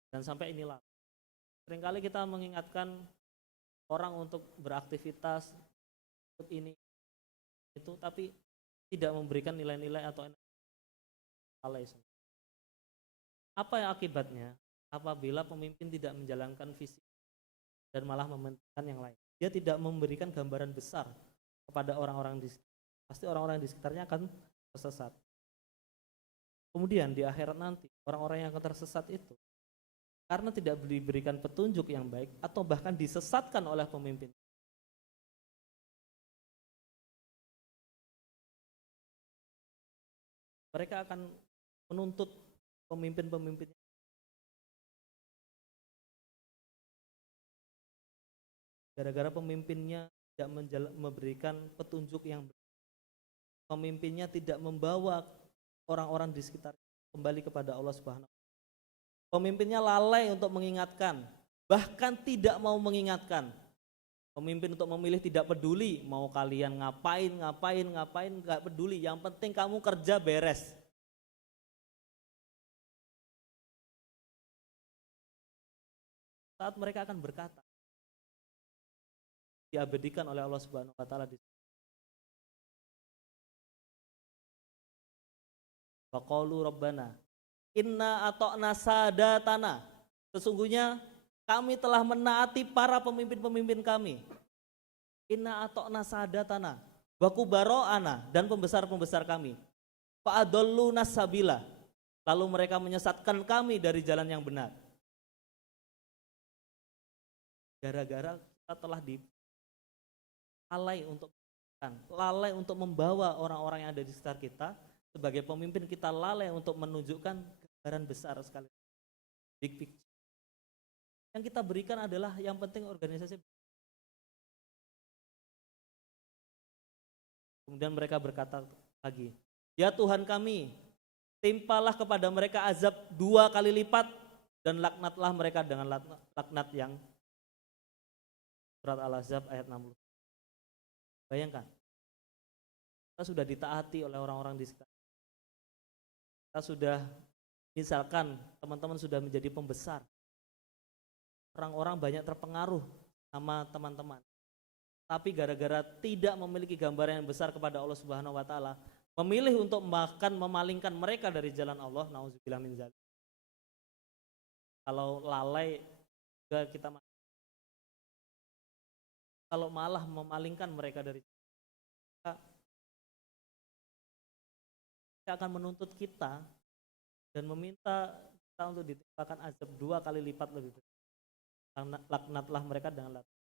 Dan sampai inilah, seringkali kita mengingatkan orang untuk beraktivitas, untuk ini, itu, tapi tidak memberikan nilai-nilai atau energi. Apa yang akibatnya apabila pemimpin tidak menjalankan visi dan malah mementingkan yang lain? Dia tidak memberikan gambaran besar kepada orang-orang di sekitar. Pasti orang-orang di sekitarnya akan tersesat. Kemudian di akhirat nanti, orang-orang yang akan tersesat itu karena tidak diberikan petunjuk yang baik atau bahkan disesatkan oleh pemimpin. Mereka akan menuntut pemimpin-pemimpinnya. Gara-gara pemimpinnya tidak memberikan petunjuk yang benar. Pemimpinnya tidak membawa orang-orang di sekitar kembali kepada Allah Subhanahu wa Ta'ala. Pemimpinnya lalai untuk mengingatkan, bahkan tidak mau mengingatkan. Pemimpin untuk memilih tidak peduli mau kalian ngapain, nggak peduli. Yang penting kamu kerja beres. Saat mereka akan berkata, diabadikan oleh Allah Subhanahu wa taala di Faqalu Rabbana inna ata'na sadatana. Sesungguhnya kami telah menaati para pemimpin-pemimpin kami. Inna ata'na sadatana wa kubaro'ana, dan pembesar-pembesar kami. Fa'adalluna sabila, lalu mereka menyesatkan kami dari jalan yang benar. Gara-gara kita telah lalai untuk membawa orang-orang yang ada di sekitar kita. Sebagai pemimpin kita lalai untuk menunjukkan gambaran besar sekali, big picture. Yang kita berikan adalah yang penting organisasi. Kemudian mereka berkata lagi, ya Tuhan kami, timpalah kepada mereka azab 2 kali lipat dan laknatlah mereka dengan laknat yang surat Al-Ahzab ayat 60. Bayangkan, kita sudah ditaati oleh orang-orang di sekitar. Kita sudah, misalkan teman-teman sudah menjadi pembesar, orang-orang banyak terpengaruh sama teman-teman. Tapi gara-gara tidak memiliki gambaran yang besar kepada Allah Subhanahu wa taala, memilih untuk memalingkan mereka dari jalan Allah, nauzubillah min dzalik. Kalau lalai juga kita, kalau malah memalingkan mereka dari dia akan menuntut kita dan meminta kita untuk ditimpakan azab 2 kali lipat lebih besar. Laknatlah mereka dengan laknat.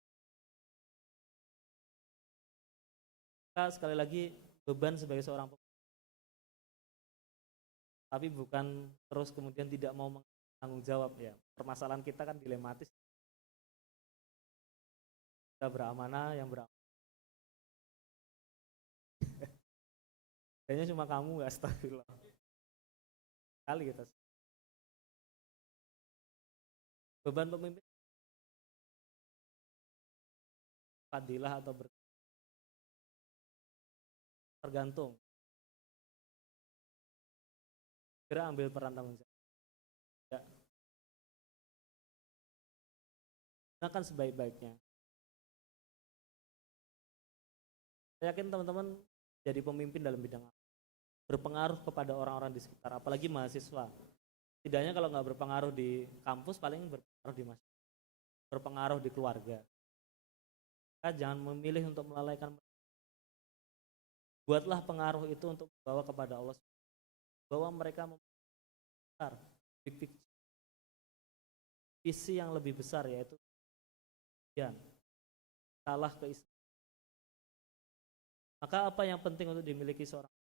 Sekali lagi, beban sebagai seorang pemimpin, tapi bukan terus kemudian tidak mau menanggung jawab ya. Permasalahan kita kan dilematis. Kita beramanah, yang beramanah. Kayaknya cuma kamu, gak astagfirullah. Kali kita. Beban pemimpin fadilah atau tergantung. Kira ambil peran tanggung jawab. Ya. Gunakan sebaik-baiknya. Saya yakin teman-teman jadi pemimpin dalam bidang apa? Berpengaruh kepada orang-orang di sekitar, apalagi mahasiswa. Tidaknya kalau nggak berpengaruh di kampus, paling berpengaruh di masyarakat, berpengaruh di keluarga. Kita jangan memilih untuk melalaikan. Buatlah pengaruh itu untuk membawa kepada Allah, bahwa mereka membesar, visi yang lebih besar, yaitu salah ke Islam. Maka apa yang penting untuk dimiliki seorang?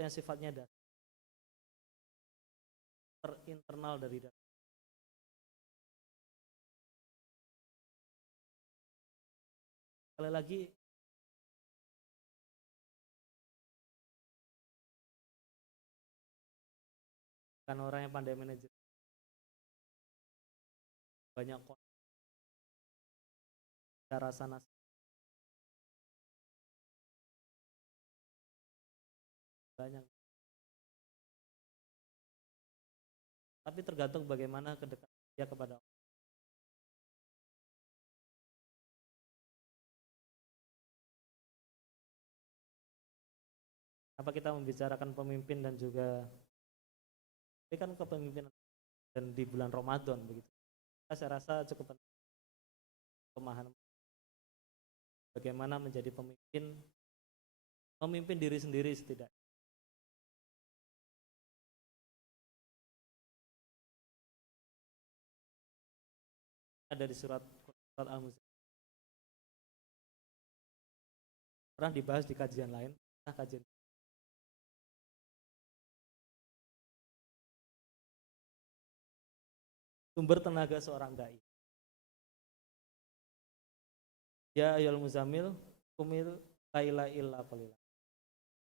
Yang sifatnya internal dari dalam. Sekali lagi, bukan orang yang pandai manajer, banyak cara sana banyak, tapi tergantung bagaimana kedekatan dia kepada Allah. Apa kita membicarakan pemimpin dan juga ini kan kepemimpinan dan di bulan Ramadan begitu. Saya rasa cukup penting pemahaman bagaimana menjadi pemimpin, memimpin diri sendiri setidaknya. Ada di surat Al-Muzammil. Pernah dibahas di kajian lain, kajian. Sumber tenaga seorang dai. Ya ayyuhal muzammil qumil laila illa qalila.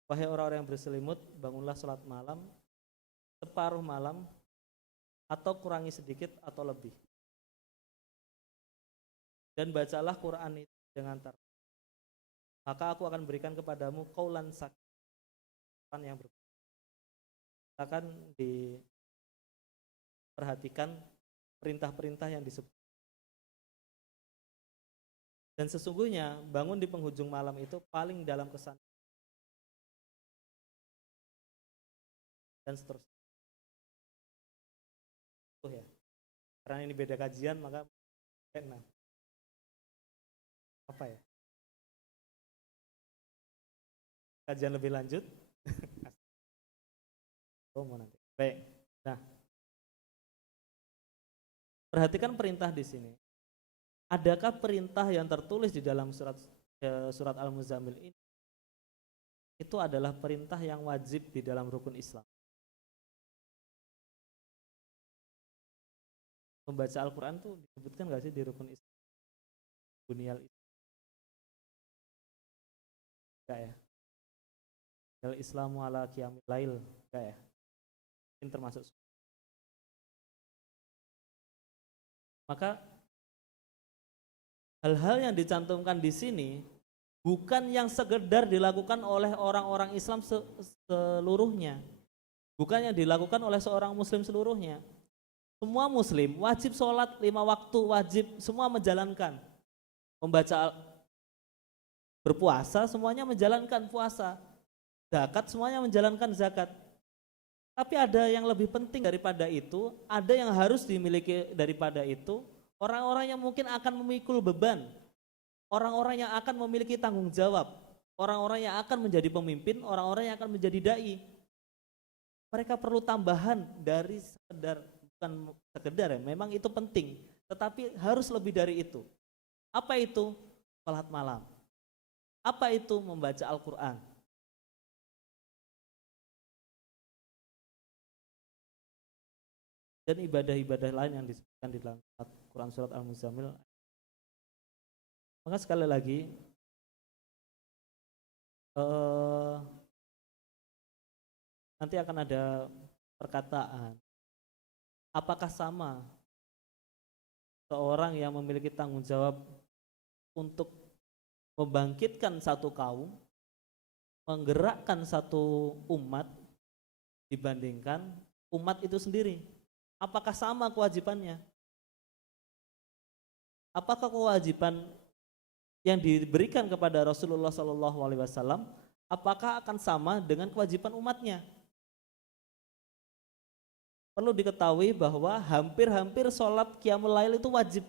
Wahai orang-orang yang berselimut, bangunlah salat malam separuh malam atau kurangi sedikit atau lebih. Dan bacalah Quran itu dengan tertib. Maka aku akan berikan kepadamu qaulan sakitan yang akan diperhatikan perintah-perintah yang disebut. Dan sesungguhnya bangun di penghujung malam itu paling dalam kesan dan seterusnya. Ya. Karena ini beda kajian maka enak. Apa ya? Kajian lebih lanjut. Oh, mau nanti. Baik. Nah, perhatikan perintah di sini. Adakah perintah yang tertulis di dalam surat Al-Muzammil ini? Itu adalah perintah yang wajib di dalam rukun Islam. Membaca Al-Quran itu disebutkan nggak sih di rukun Islam? Bunyal itu. Enggak ya? Al-Islamu ala qiyamil lail. Enggak ya? Ini termasuk. Maka hal-hal yang dicantumkan di sini bukan yang sekedar dilakukan oleh orang-orang Islam seluruhnya. Bukan yang dilakukan oleh seorang muslim seluruhnya. Semua muslim wajib sholat 5 waktu, wajib semua menjalankan. Membaca, berpuasa semuanya menjalankan puasa. Zakat semuanya menjalankan zakat. Tapi ada yang lebih penting daripada itu, ada yang harus dimiliki daripada itu. Orang-orang yang mungkin akan memikul beban, orang-orang yang akan memiliki tanggung jawab, orang-orang yang akan menjadi pemimpin, orang-orang yang akan menjadi dai. Mereka perlu tambahan dari sekedar, bukan sekedar ya, memang itu penting, tetapi harus lebih dari itu. Apa itu? Salat malam. Apa itu? Membaca Al-Quran. Dan ibadah-ibadah lain yang disebutkan di dalam Quran surat Al-Muzammil. Maka sekali lagi nanti akan ada perkataan, apakah sama seorang yang memiliki tanggung jawab untuk membangkitkan satu kaum, menggerakkan satu umat dibandingkan umat itu sendiri? Apakah sama kewajibannya? Apakah kewajiban yang diberikan kepada Rasulullah SAW, apakah akan sama dengan kewajiban umatnya? Perlu diketahui bahwa hampir-hampir sholat qiyamul lail itu wajib,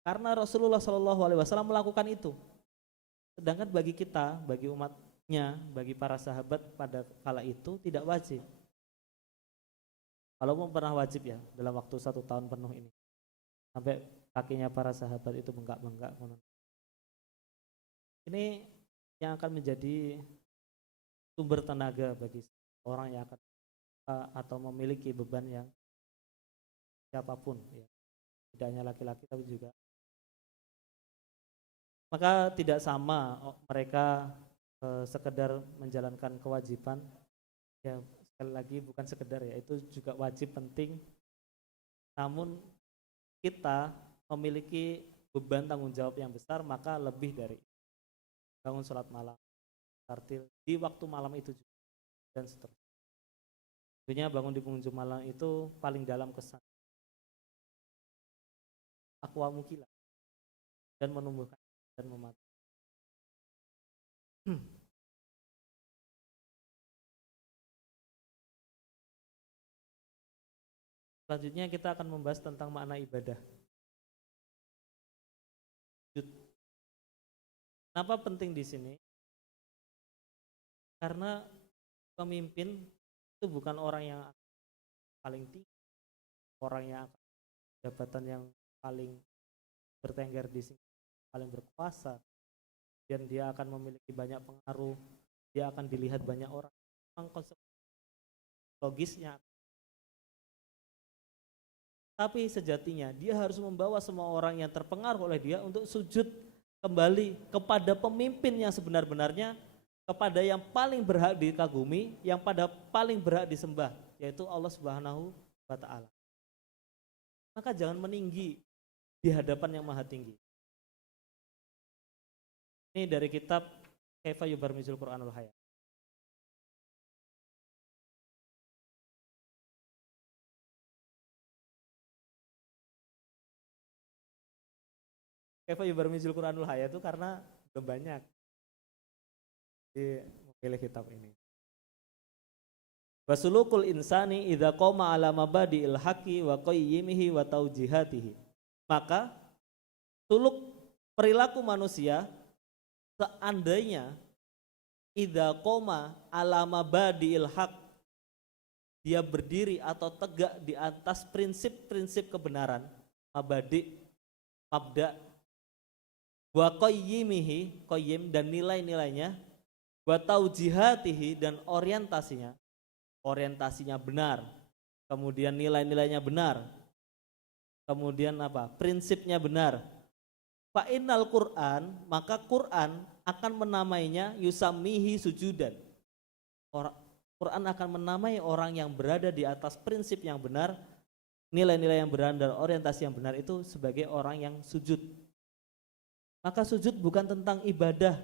karena Rasulullah SAW melakukan itu. Sedangkan bagi kita, bagi umatnya, bagi para sahabat pada kala itu tidak wajib. Walaupun pernah wajib ya dalam waktu 1 tahun penuh ini, sampai kakinya para sahabat itu bengkak-bengkak. Ini yang akan menjadi sumber tenaga bagi orang yang akan atau memiliki beban yang siapapun ya, tidak hanya laki-laki tapi juga. Maka tidak sama mereka sekedar menjalankan kewajiban ya. Sekali lagi bukan sekedar ya, itu juga wajib penting. Namun kita memiliki beban tanggung jawab yang besar, maka lebih dari bangun sholat malam, tartil di waktu malam itu juga, dan seterusnya. Tentunya bangun di penghujung malam itu paling dalam kesan aqwa mukila dan menumbuhkan dan mematuhi. Selanjutnya kita akan membahas tentang makna ibadah. Kenapa penting di sini? Karena pemimpin itu bukan orang yang paling tinggi, orang yang jabatan yang paling bertengger di sini, paling berkuasa, dan dia akan memiliki banyak pengaruh, dia akan dilihat banyak orang. Memang konsep logisnya. Tapi sejatinya dia harus membawa semua orang yang terpengaruh oleh dia untuk sujud kembali kepada pemimpin yang sebenar-benarnya, kepada yang paling berhak dikagumi, yang pada paling berhak disembah, yaitu Allah Subhanahu wa ta'ala. Maka jangan meninggi di hadapan yang maha tinggi. Ini dari kitab Kaifa Yubarmizul Qur'anul Hayat. Kaifa Yubarmizul Qur'anul Hayat itu karena belum banyak di memilih kitab ini. Wasulukul insani idza qama ala mabadi'il haqqi wa qayyimihi wa taujihatihi. Maka suluk perilaku manusia seandainya idza qama ala mabadi'il haqq, dia berdiri atau tegak di atas prinsip-prinsip kebenaran, mabadi, mabda, wa qayyimihi, qayyim dan nilai-nilainya, wa taujihatihi dan orientasinya benar, kemudian nilai-nilainya benar, kemudian apa? Prinsipnya benar. Fa innal Qur'an, maka Quran akan menamainya yusammihi sujudan. Quran akan menamai orang yang berada di atas prinsip yang benar, nilai-nilai yang benar dan orientasi yang benar itu sebagai orang yang sujud. Maka sujud bukan tentang ibadah,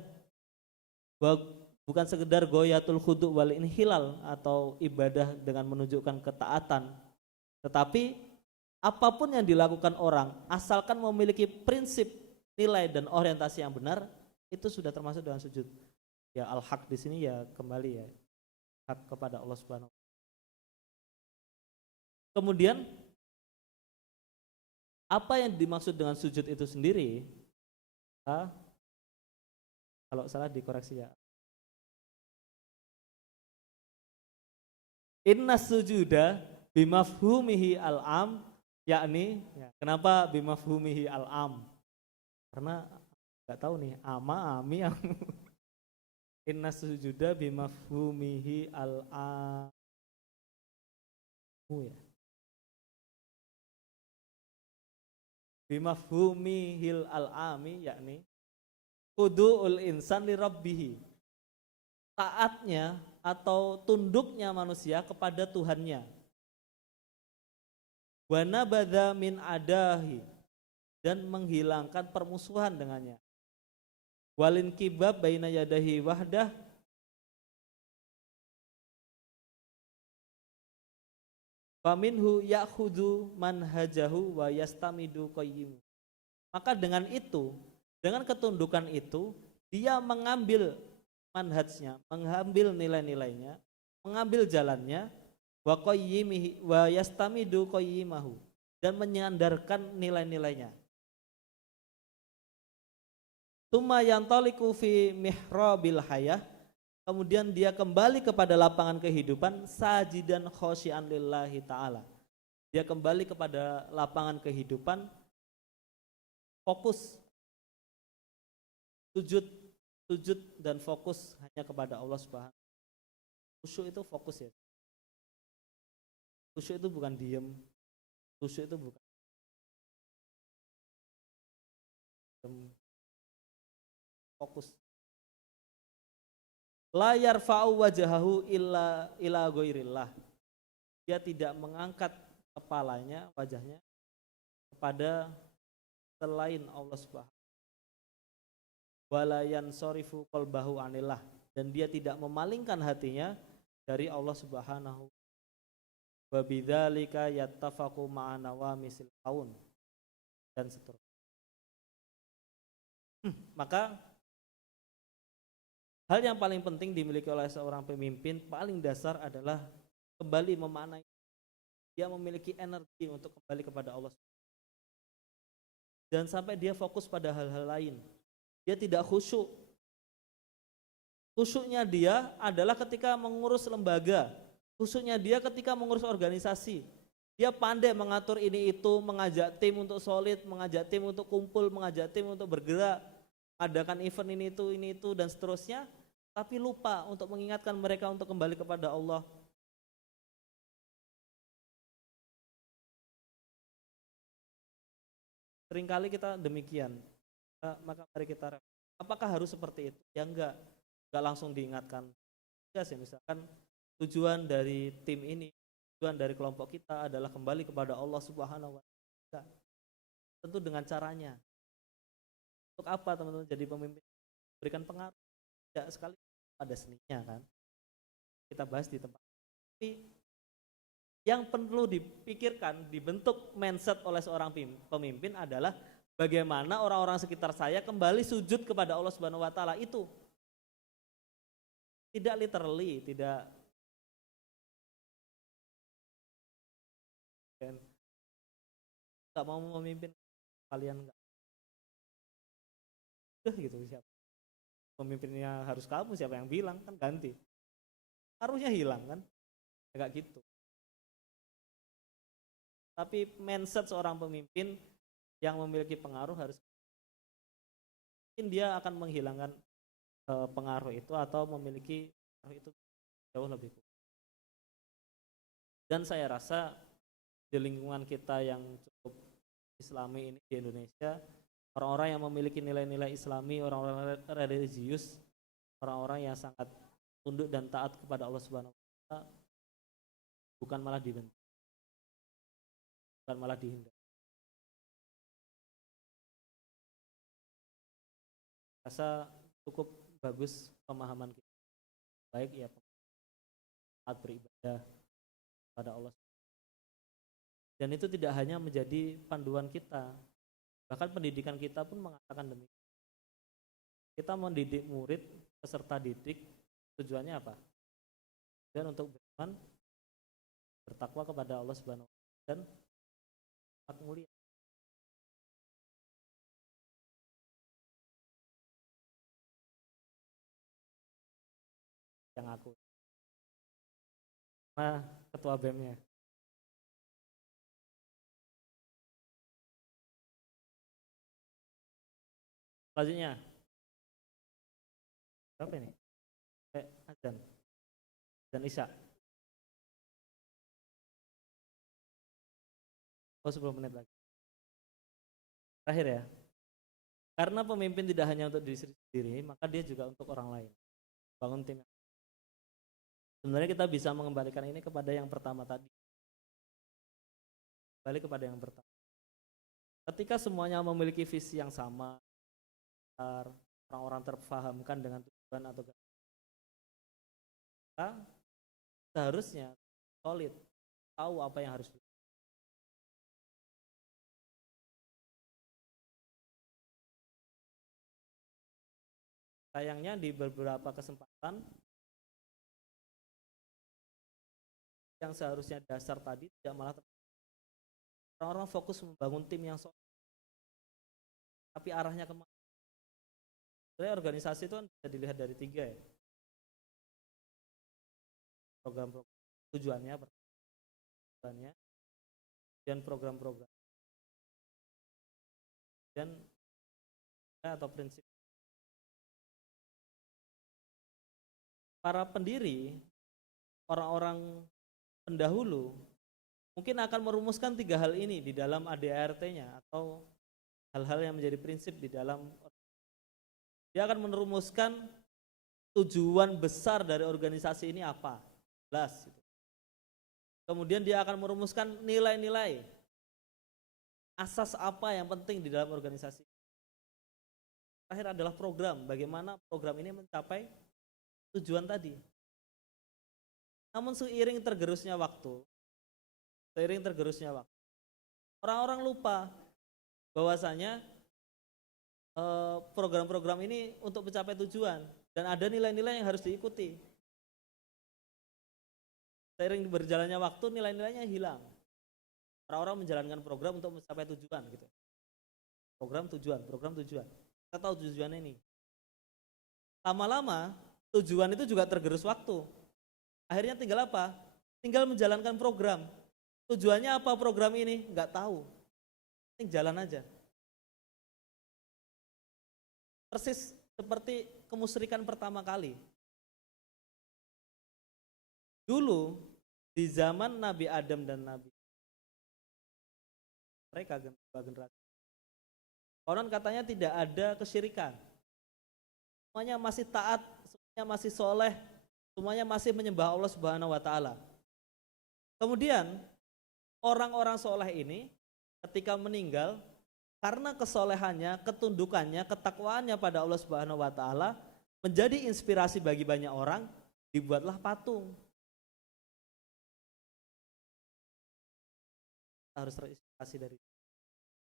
bukan sekedar goyatul khudu' wal inhilal atau ibadah dengan menunjukkan ketaatan, tetapi apapun yang dilakukan orang asalkan memiliki prinsip, nilai dan orientasi yang benar, itu sudah termasuk dalam sujud. Ya al-haq di sini ya kembali ya hak kepada Allah Subhanahu wa taala. Kemudian apa yang dimaksud dengan sujud itu sendiri? Kalau salah dikoreksi ya. Inna sujuda bimafhumihi al-am, yakni ya, kenapa bimafhumihi al-am? Karena nggak tahu nih ama ami yang inna sujuda bimafhumihi al-am ya. Bimafhumihil al-ami yakni khudu'ul insan li rabbihi, taatnya atau tunduknya manusia kepada Tuhannya. Wa nabadha min adahi, dan menghilangkan permusuhan dengannya. Walin kibab baina yadahi wahdah, faminhu ya'khudhu manhajahu wa yastamidu qayyim. Maka dengan itu, dengan ketundukan itu, dia mengambil manhajnya, mengambil nilai-nilainya, mengambil jalannya, wa qayyimihi wa yastamidu qayyimahu, dan menyandarkan nilai-nilainya. Tsumma yantaliqu fi mihrabil hayah, kemudian dia kembali kepada lapangan kehidupan sajidan khosyian lillahi ta'ala. Dia kembali kepada lapangan kehidupan, fokus, sujud dan fokus hanya kepada Allah Subhanahu. Khusyuk itu fokus ya. Khusyuk itu bukan diem. Khusyuk itu bukan fokus. La yarfa'u wajahahu illa ghairillah. Dia tidak mengangkat kepalanya, wajahnya kepada selain Allah Subhanahu. Wala yansarifu qalbahu anillah, dan dia tidak memalingkan hatinya dari Allah Subhanahu. Wa bidzalika yattafaqu ma'a nawamisil kaun, dan seterusnya. Maka hal yang paling penting dimiliki oleh seorang pemimpin paling dasar adalah kembali memaknai, dia memiliki energi untuk kembali kepada Allah. Dan sampai dia fokus pada hal-hal lain. Dia tidak khusyuk. Khusyuknya dia adalah ketika mengurus lembaga. Khusyuknya dia ketika mengurus organisasi. Dia pandai mengatur ini itu, mengajak tim untuk solid, mengajak tim untuk kumpul, mengajak tim untuk bergerak, adakan event ini itu dan seterusnya. Tapi lupa untuk mengingatkan mereka untuk kembali kepada Allah. Seringkali kita demikian. Maka mari kita, apakah harus seperti itu? Ya enggak langsung diingatkan. Ya sih, misalkan tujuan dari tim ini tujuan dari kelompok kita adalah kembali kepada Allah Subhanahu wa taala. Tentu dengan caranya. Untuk apa teman-teman jadi pemimpin? Berikan pengaruh. Tidak sekali ada seninya kan. Kita bahas di tempat. Tapi yang perlu dipikirkan, dibentuk mindset oleh seorang pemimpin adalah bagaimana orang-orang sekitar saya kembali sujud kepada Allah Subhanahu wa taala itu. Tidak literally, tidak mau memimpin kalian enggak. Udah gitu, siapa pemimpinnya harus kamu, siapa yang bilang, kan ganti. Harusnya hilang kan. Enggak gitu. Tapi mindset seorang pemimpin yang memiliki pengaruh harus, mungkin dia akan menghilangkan pengaruh itu atau memiliki pengaruh itu jauh lebih kuat. Dan saya rasa di lingkungan kita yang cukup Islami ini di Indonesia, orang-orang yang memiliki nilai-nilai Islami, orang-orang religius, orang-orang yang sangat tunduk dan taat kepada Allah Subhanahu wa taala, bukan malah dibenci, bukan malah dihindari. Rasa cukup bagus pemahaman kita, baik ya taat beribadah pada Allah. Dan itu tidak hanya menjadi panduan kita, bahkan pendidikan kita pun mengatakan demikian. Kita mendidik murid, peserta didik, tujuannya apa? Dan untuk beriman, bertakwa kepada Allah Subhanahu wa taala dan akhlak mulia. Yang aku, nah ketua BEM-nya. Selanjutnya, berapa ini? Azan dan Isya. Oh 10 menit lagi. Terakhir ya. Karena pemimpin tidak hanya untuk diri sendiri, maka dia juga untuk orang lain. Bangun tim. Sebenarnya kita bisa mengembalikan ini kepada yang pertama tadi. Balik kepada yang pertama. Ketika semuanya memiliki visi yang sama, orang-orang terpahamkan dengan tujuan atau kita seharusnya solid, tahu apa yang harus dilakukan. Sayangnya di beberapa kesempatan yang seharusnya dasar tadi tidak malah orang-orang fokus membangun tim yang solid, tapi arahnya kemana? Sebenarnya organisasi itu kan bisa dilihat dari 3 ya. Program-program, tujuannya, dan program-program, dan atau prinsip. Para pendiri, orang-orang pendahulu mungkin akan merumuskan 3 hal ini di dalam ADART-nya atau hal-hal yang menjadi prinsip di dalam. Dia akan merumuskan tujuan besar dari organisasi ini apa, jelas. Kemudian dia akan merumuskan nilai-nilai, asas apa yang penting di dalam organisasi. Terakhir adalah program, bagaimana program ini mencapai tujuan tadi. Namun seiring tergerusnya waktu, orang-orang lupa bahwasanya program-program ini untuk mencapai tujuan dan ada nilai-nilai yang harus diikuti. Seiring berjalannya waktu, nilai-nilainya hilang. Orang-orang menjalankan program untuk mencapai tujuan gitu. Program tujuan. Kita tahu tujuan ini. Lama-lama tujuan itu juga tergerus waktu. Akhirnya tinggal apa? Tinggal menjalankan program. Tujuannya apa program ini? Enggak tahu. Ini jalan aja. Persis seperti kemusyrikan pertama kali. Dulu di zaman Nabi Adam dan Nabi mereka generasi. Konon katanya tidak ada kesyirikan. Semuanya masih taat, semuanya masih soleh, semuanya masih menyembah Allah Subhanahu wa taala. Kemudian orang-orang soleh ini ketika meninggal karena kesolehannya, ketundukannya, ketakwaannya pada Allah Subhanahu wa taala menjadi inspirasi bagi banyak orang, dibuatlah patung. Harus terinspirasi dari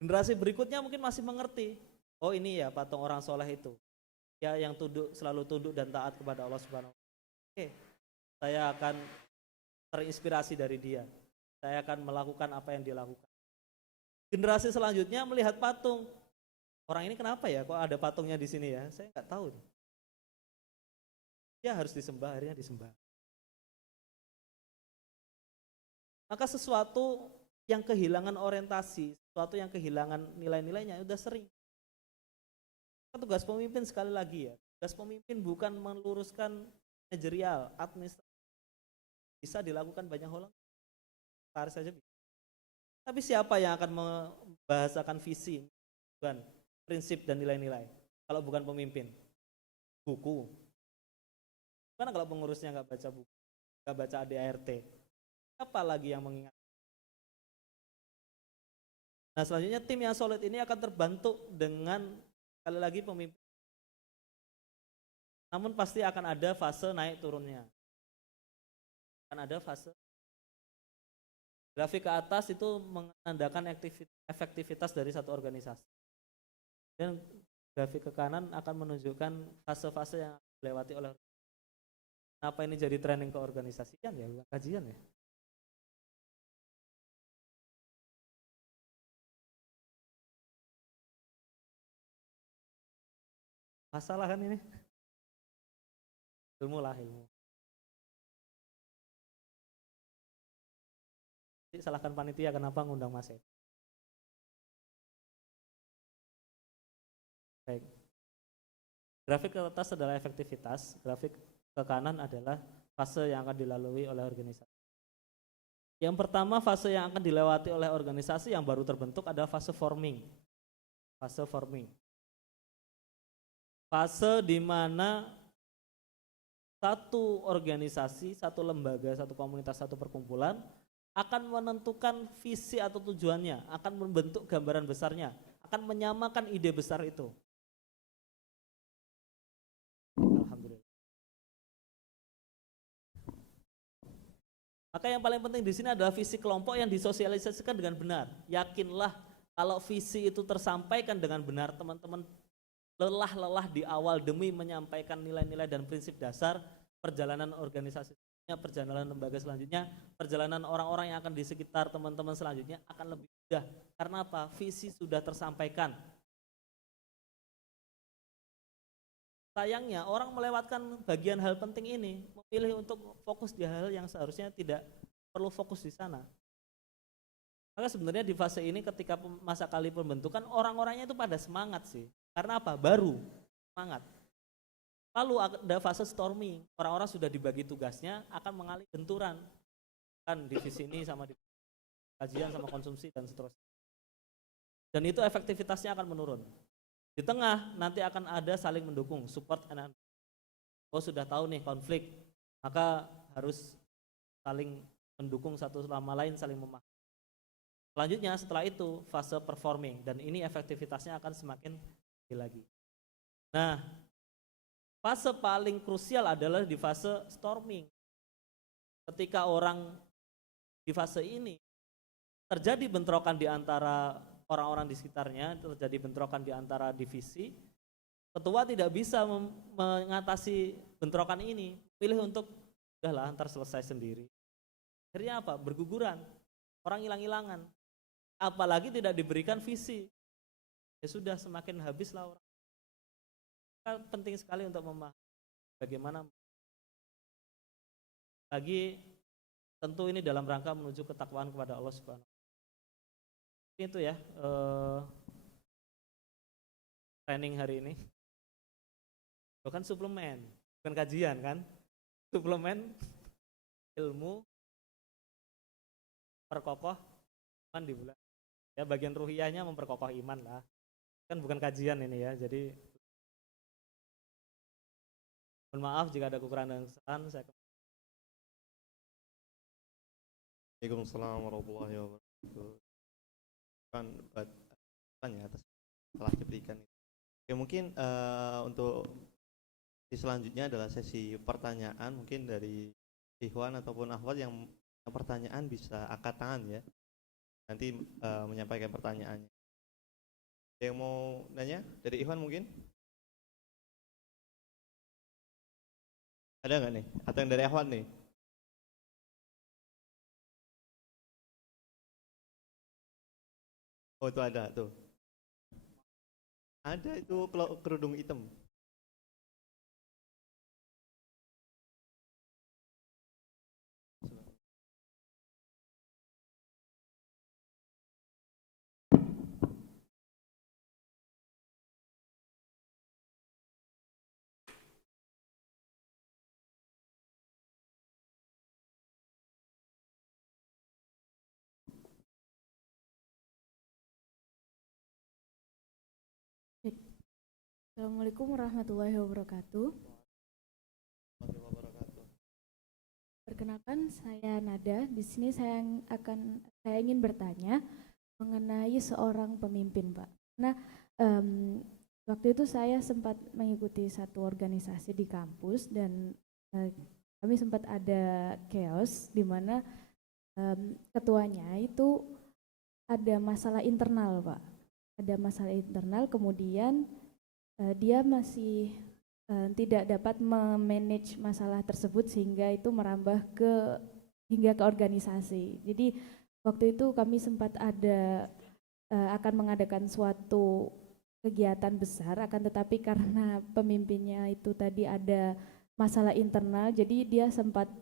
generasi berikutnya mungkin masih mengerti. Oh ini ya patung orang soleh itu. Ya yang selalu tunduk dan taat kepada Allah Subhanahu wa taala. Oke, saya akan terinspirasi dari dia. Saya akan melakukan apa yang dia lakukan. Generasi selanjutnya melihat patung. Orang ini kenapa ya kok ada patungnya di sini ya? Saya nggak tahu. Dia harus disembah, akhirnya disembah. Maka sesuatu yang kehilangan orientasi, sesuatu yang kehilangan nilai-nilainya udah sering. Tugas pemimpin sekali lagi ya, tugas pemimpin bukan meluruskan manajerial, administrasi. Bisa dilakukan banyak hal, tarik saja bisa. Tapi siapa yang akan membahasakan visi, bukan prinsip dan nilai-nilai? Kalau bukan pemimpin, buku. Karena kalau pengurusnya nggak baca buku, nggak baca ADART, apa lagi yang mengingat? Nah selanjutnya tim yang solid ini akan terbentuk dengan sekali lagi pemimpin. Namun pasti akan ada fase naik turunnya. Akan ada fase. Grafik ke atas itu menandakan efektivitas dari satu organisasi. Dan grafik ke kanan akan menunjukkan fase-fase yang dilewati oleh organisasi. Kenapa ini jadi training ke organisasi kan ya, kajian ya. Masalah kan ini? Ilmu lah, ilmu. Salahkan panitia kenapa ngundang Mas Ed. Baik. Grafik ke atas adalah efektivitas, grafik ke kanan adalah fase yang akan dilalui oleh organisasi. Yang pertama fase yang akan dilewati oleh organisasi yang baru terbentuk adalah fase forming. Fase forming. Fase di mana satu organisasi, satu lembaga, satu komunitas, satu perkumpulan akan menentukan visi atau tujuannya, akan membentuk gambaran besarnya, akan menyamakan ide besar itu. Alhamdulillah. Maka yang paling penting di sini adalah visi kelompok yang disosialisasikan dengan benar. Yakinlah kalau visi itu tersampaikan dengan benar, teman-teman lelah-lelah di awal demi menyampaikan nilai-nilai dan prinsip dasar, perjalanan organisasinya, perjalanan lembaga selanjutnya, perjalanan orang-orang yang akan di sekitar teman-teman selanjutnya akan lebih mudah. Karena apa? Visi sudah tersampaikan. Sayangnya orang melewatkan bagian hal penting ini, memilih untuk fokus di hal yang seharusnya tidak perlu fokus di sana. Maka sebenarnya di fase ini ketika masa kali pembentukan orang-orangnya itu pada semangat sih. Karena apa? Baru semangat. Lalu ada fase storming. Orang-orang sudah dibagi tugasnya akan mengalih benturan. Kan divisi ini sama kajian sama konsumsi dan seterusnya. Dan itu efektivitasnya akan menurun. Di tengah nanti akan ada saling mendukung, support and oh sudah tahu nih konflik, maka harus saling mendukung satu sama lain, saling memahami. Selanjutnya setelah itu fase performing dan ini efektivitasnya akan semakin tinggi lagi. Nah, fase paling krusial adalah di fase storming. Ketika orang di fase ini terjadi bentrokan di antara orang-orang di sekitarnya, terjadi bentrokan di antara divisi, ketua tidak bisa mengatasi bentrokan ini, pilih untuk udahlah antar selesai sendiri. Akhirnya apa? Berguguran, orang hilang-hilangan, apalagi tidak diberikan visi. Ya sudah semakin habislah orang. Penting sekali untuk memahami bagaimana lagi tentu ini dalam rangka menuju ketakwaan kepada Allah Subhanahu wa taala. Itu ya training hari ini. Bukan suplemen, bukan kajian kan? Suplemen ilmu perkokoh iman di bulan. Ya bagian ruhiyahnya memperkokoh iman lah. Kan bukan kajian ini ya. Jadi mohon maaf jika ada kekurangan dan kesalahan. Waalaikumsalam warahmatullahi wabarakatuh. Kan tanya atas telah diberikan. Oke, mungkin untuk selanjutnya adalah sesi pertanyaan mungkin dari Ikhwan ataupun Akhwat yang pertanyaan bisa angkat tangan ya. Nanti menyampaikan pertanyaannya. Yang mau nanya dari Ikhwan mungkin? Ada nggak nih? Atau yang dari Akhwat nih? Oh itu ada tuh. Ada itu kerudung hitam. Assalamualaikum warahmatullahi wabarakatuh. Perkenalkan, saya Nada. Di sini saya ingin bertanya mengenai seorang pemimpin, Pak. Nah, waktu itu saya sempat mengikuti satu organisasi di kampus dan kami sempat ada chaos di mana ketuanya itu ada masalah internal, Pak. Ada masalah internal, kemudian dia masih tidak dapat memanage masalah tersebut sehingga itu merambah hingga ke organisasi. Jadi waktu itu kami sempat akan mengadakan suatu kegiatan besar, akan tetapi karena pemimpinnya itu tadi ada masalah internal, jadi dia sempat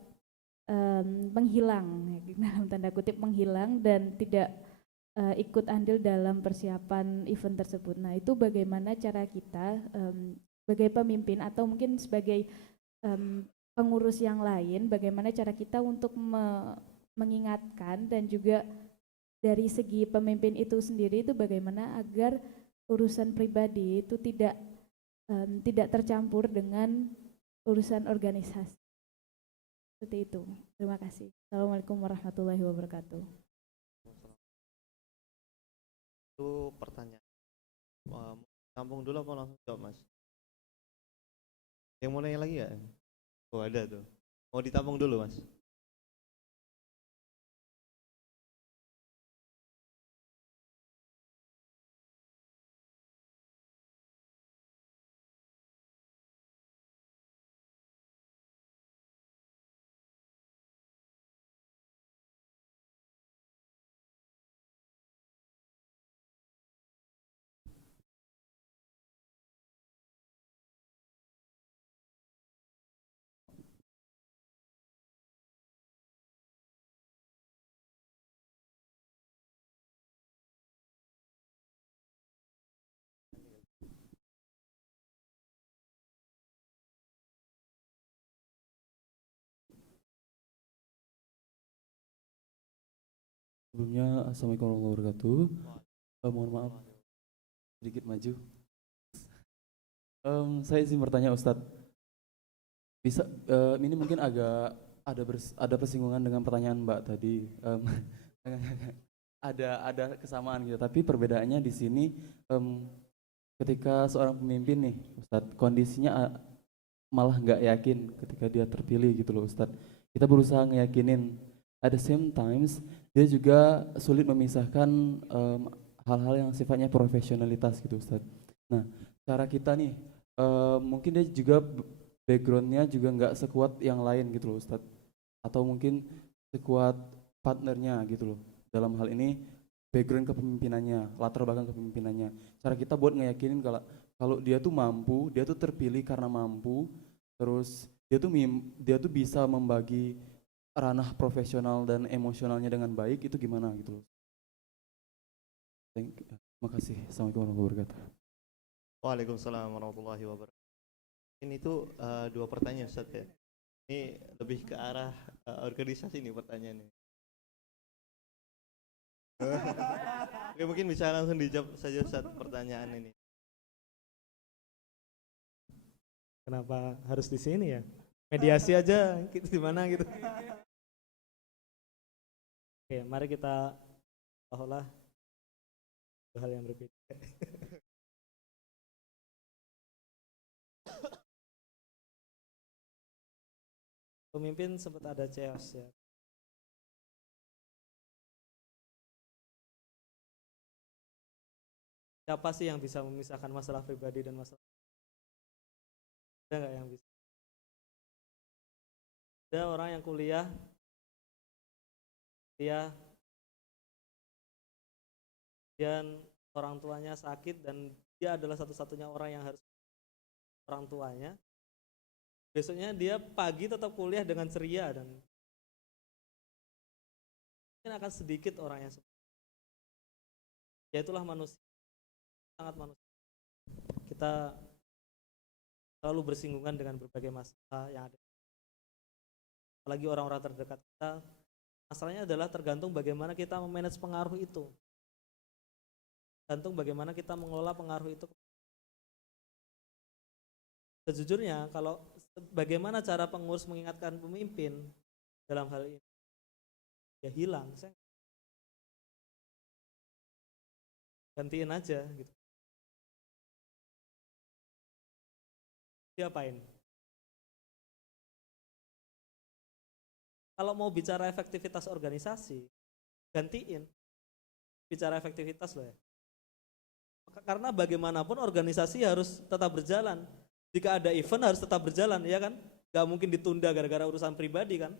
menghilang, dalam tanda kutip menghilang dan tidak ikut andil dalam persiapan event tersebut. Nah, itu bagaimana cara kita sebagai pemimpin atau mungkin sebagai pengurus yang lain, bagaimana cara kita untuk mengingatkan dan juga dari segi pemimpin itu sendiri itu bagaimana agar urusan pribadi itu tidak tercampur dengan urusan organisasi. Seperti itu. Terima kasih. Assalamualaikum warahmatullahi wabarakatuh. Itu pertanyaan. Tampung dulu apa langsung jawab, Mas? Yang mau nanya lagi ya? Oh ada tuh. Mau ditampung dulu, Mas? Sebelumnya, Assalamualaikum warahmatullahi wabarakatuh. Mohon maaf, sedikit maju. Saya izin bertanya, Ustadz. Bisa, ini mungkin agak ada persinggungan dengan pertanyaan Mbak tadi. Ada kesamaan gitu, tapi perbedaannya di sini ketika seorang pemimpin nih, Ustadz, kondisinya malah nggak yakin ketika dia terpilih gitu loh, Ustadz. Kita berusaha ngeyakinin. At the same times, dia juga sulit memisahkan hal-hal yang sifatnya profesionalitas gitu, Ustadz. Nah, cara kita nih, mungkin dia juga backgroundnya juga nggak sekuat yang lain gitu loh, Ustadz. Atau mungkin sekuat partnernya gitu loh. Dalam hal ini, background kepemimpinannya, latar belakang kepemimpinannya. Cara kita buat ngeyakinin kalau dia tuh mampu, dia tuh terpilih karena mampu, terus dia tuh bisa membagi ranah profesional dan emosionalnya dengan baik, itu gimana gitu loh. Terima kasih. Assalamualaikum warahmatullahi wabarakatuh. Waalaikumsalam warahmatullahi wabarakatuh. Ini tuh dua pertanyaan, Ustaz ya. Ini lebih ke arah organisasi nih pertanyaannya. Oke, mungkin bisa langsung dijawab saja, Ustaz, pertanyaan ini. Kenapa harus di sini ya? Mediasi aja gitu, di mana gitu. Oke, mari kita olah hal yang berbeda. Pemimpin sempat ada chaos ya. Siapa sih yang bisa memisahkan masalah pribadi dan masalah? Ada nggak yang bisa? Ada orang yang kuliah, dan orang tuanya sakit dan dia adalah satu-satunya orang yang harus orang tuanya. Besoknya dia pagi tetap kuliah dengan ceria dan mungkin akan sedikit orang yang seperti itu. Ya itulah manusia, sangat manusia. Kita selalu bersinggungan dengan berbagai masalah yang ada. Apalagi orang-orang terdekat kita, masalahnya adalah tergantung bagaimana kita memanage pengaruh itu. Tergantung bagaimana kita mengelola pengaruh itu. Sejujurnya kalau bagaimana cara pengurus mengingatkan pemimpin dalam hal ini, ya hilang. Saya gantiin aja gitu. Diapain? Kalau mau bicara efektivitas organisasi, gantiin. Bicara efektivitas loh ya. Karena bagaimanapun organisasi harus tetap berjalan. Jika ada event harus tetap berjalan, ya kan? Gak mungkin ditunda gara-gara urusan pribadi kan?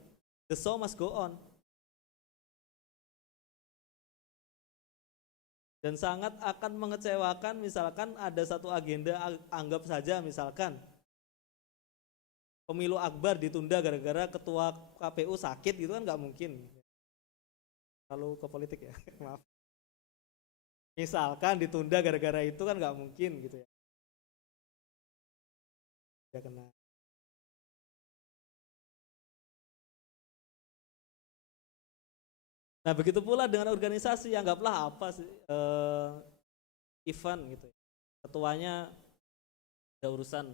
The show must go on. Dan sangat akan mengecewakan misalkan ada satu agenda, anggap saja misalkan pemilu akbar ditunda gara-gara ketua KPU sakit gitu kan nggak mungkin. Kalau ke politik ya, maaf. Misalkan ditunda gara-gara itu kan nggak mungkin gitu ya. Ya kena. Nah begitu pula dengan organisasi, anggaplah apa sih event gitu. Ketuanya ada urusan,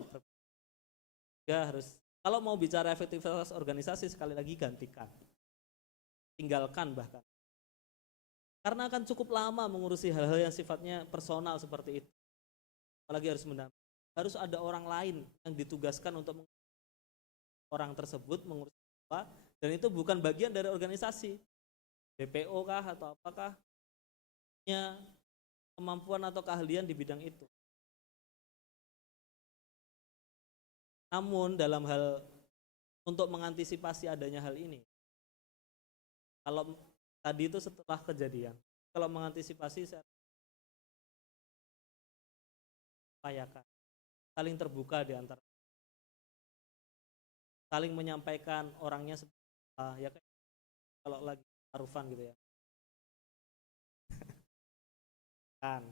ya harus. Kalau mau bicara efektivitas organisasi sekali lagi gantikan, tinggalkan bahkan. Karena akan cukup lama mengurusi hal-hal yang sifatnya personal seperti itu. Apalagi harus mendampingi. Harus ada orang lain yang ditugaskan untuk orang tersebut mengurus apa, dan itu bukan bagian dari organisasi. BPO kah atau apakah punya kemampuan atau keahlian di bidang itu. Namun dalam hal untuk mengantisipasi adanya hal ini, kalau tadi itu setelah kejadian, kalau mengantisipasi saya upayakan saling terbuka di antara, saling menyampaikan orangnya ya kayak kalau lagi taruhan gitu ya kan,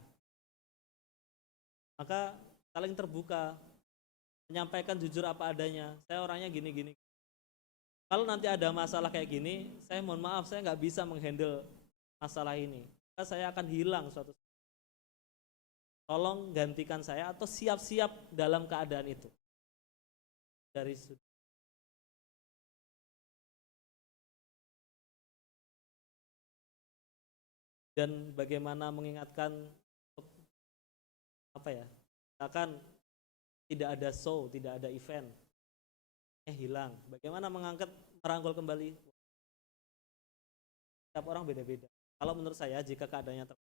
maka saling terbuka, menyampaikan jujur apa adanya. Saya orangnya gini-gini. Kalau nanti ada masalah kayak gini, saya mohon maaf, saya nggak bisa menghandle masalah ini. Maka saya akan hilang suatu saat. Tolong gantikan saya atau siap-siap dalam keadaan itu. Dari sudut. Dan bagaimana mengingatkan apa ya? Misalkan tidak ada show, tidak ada event, hilang. Bagaimana merangkul kembali? Setiap orang beda-beda. Kalau menurut saya, jika keadaannya tadi,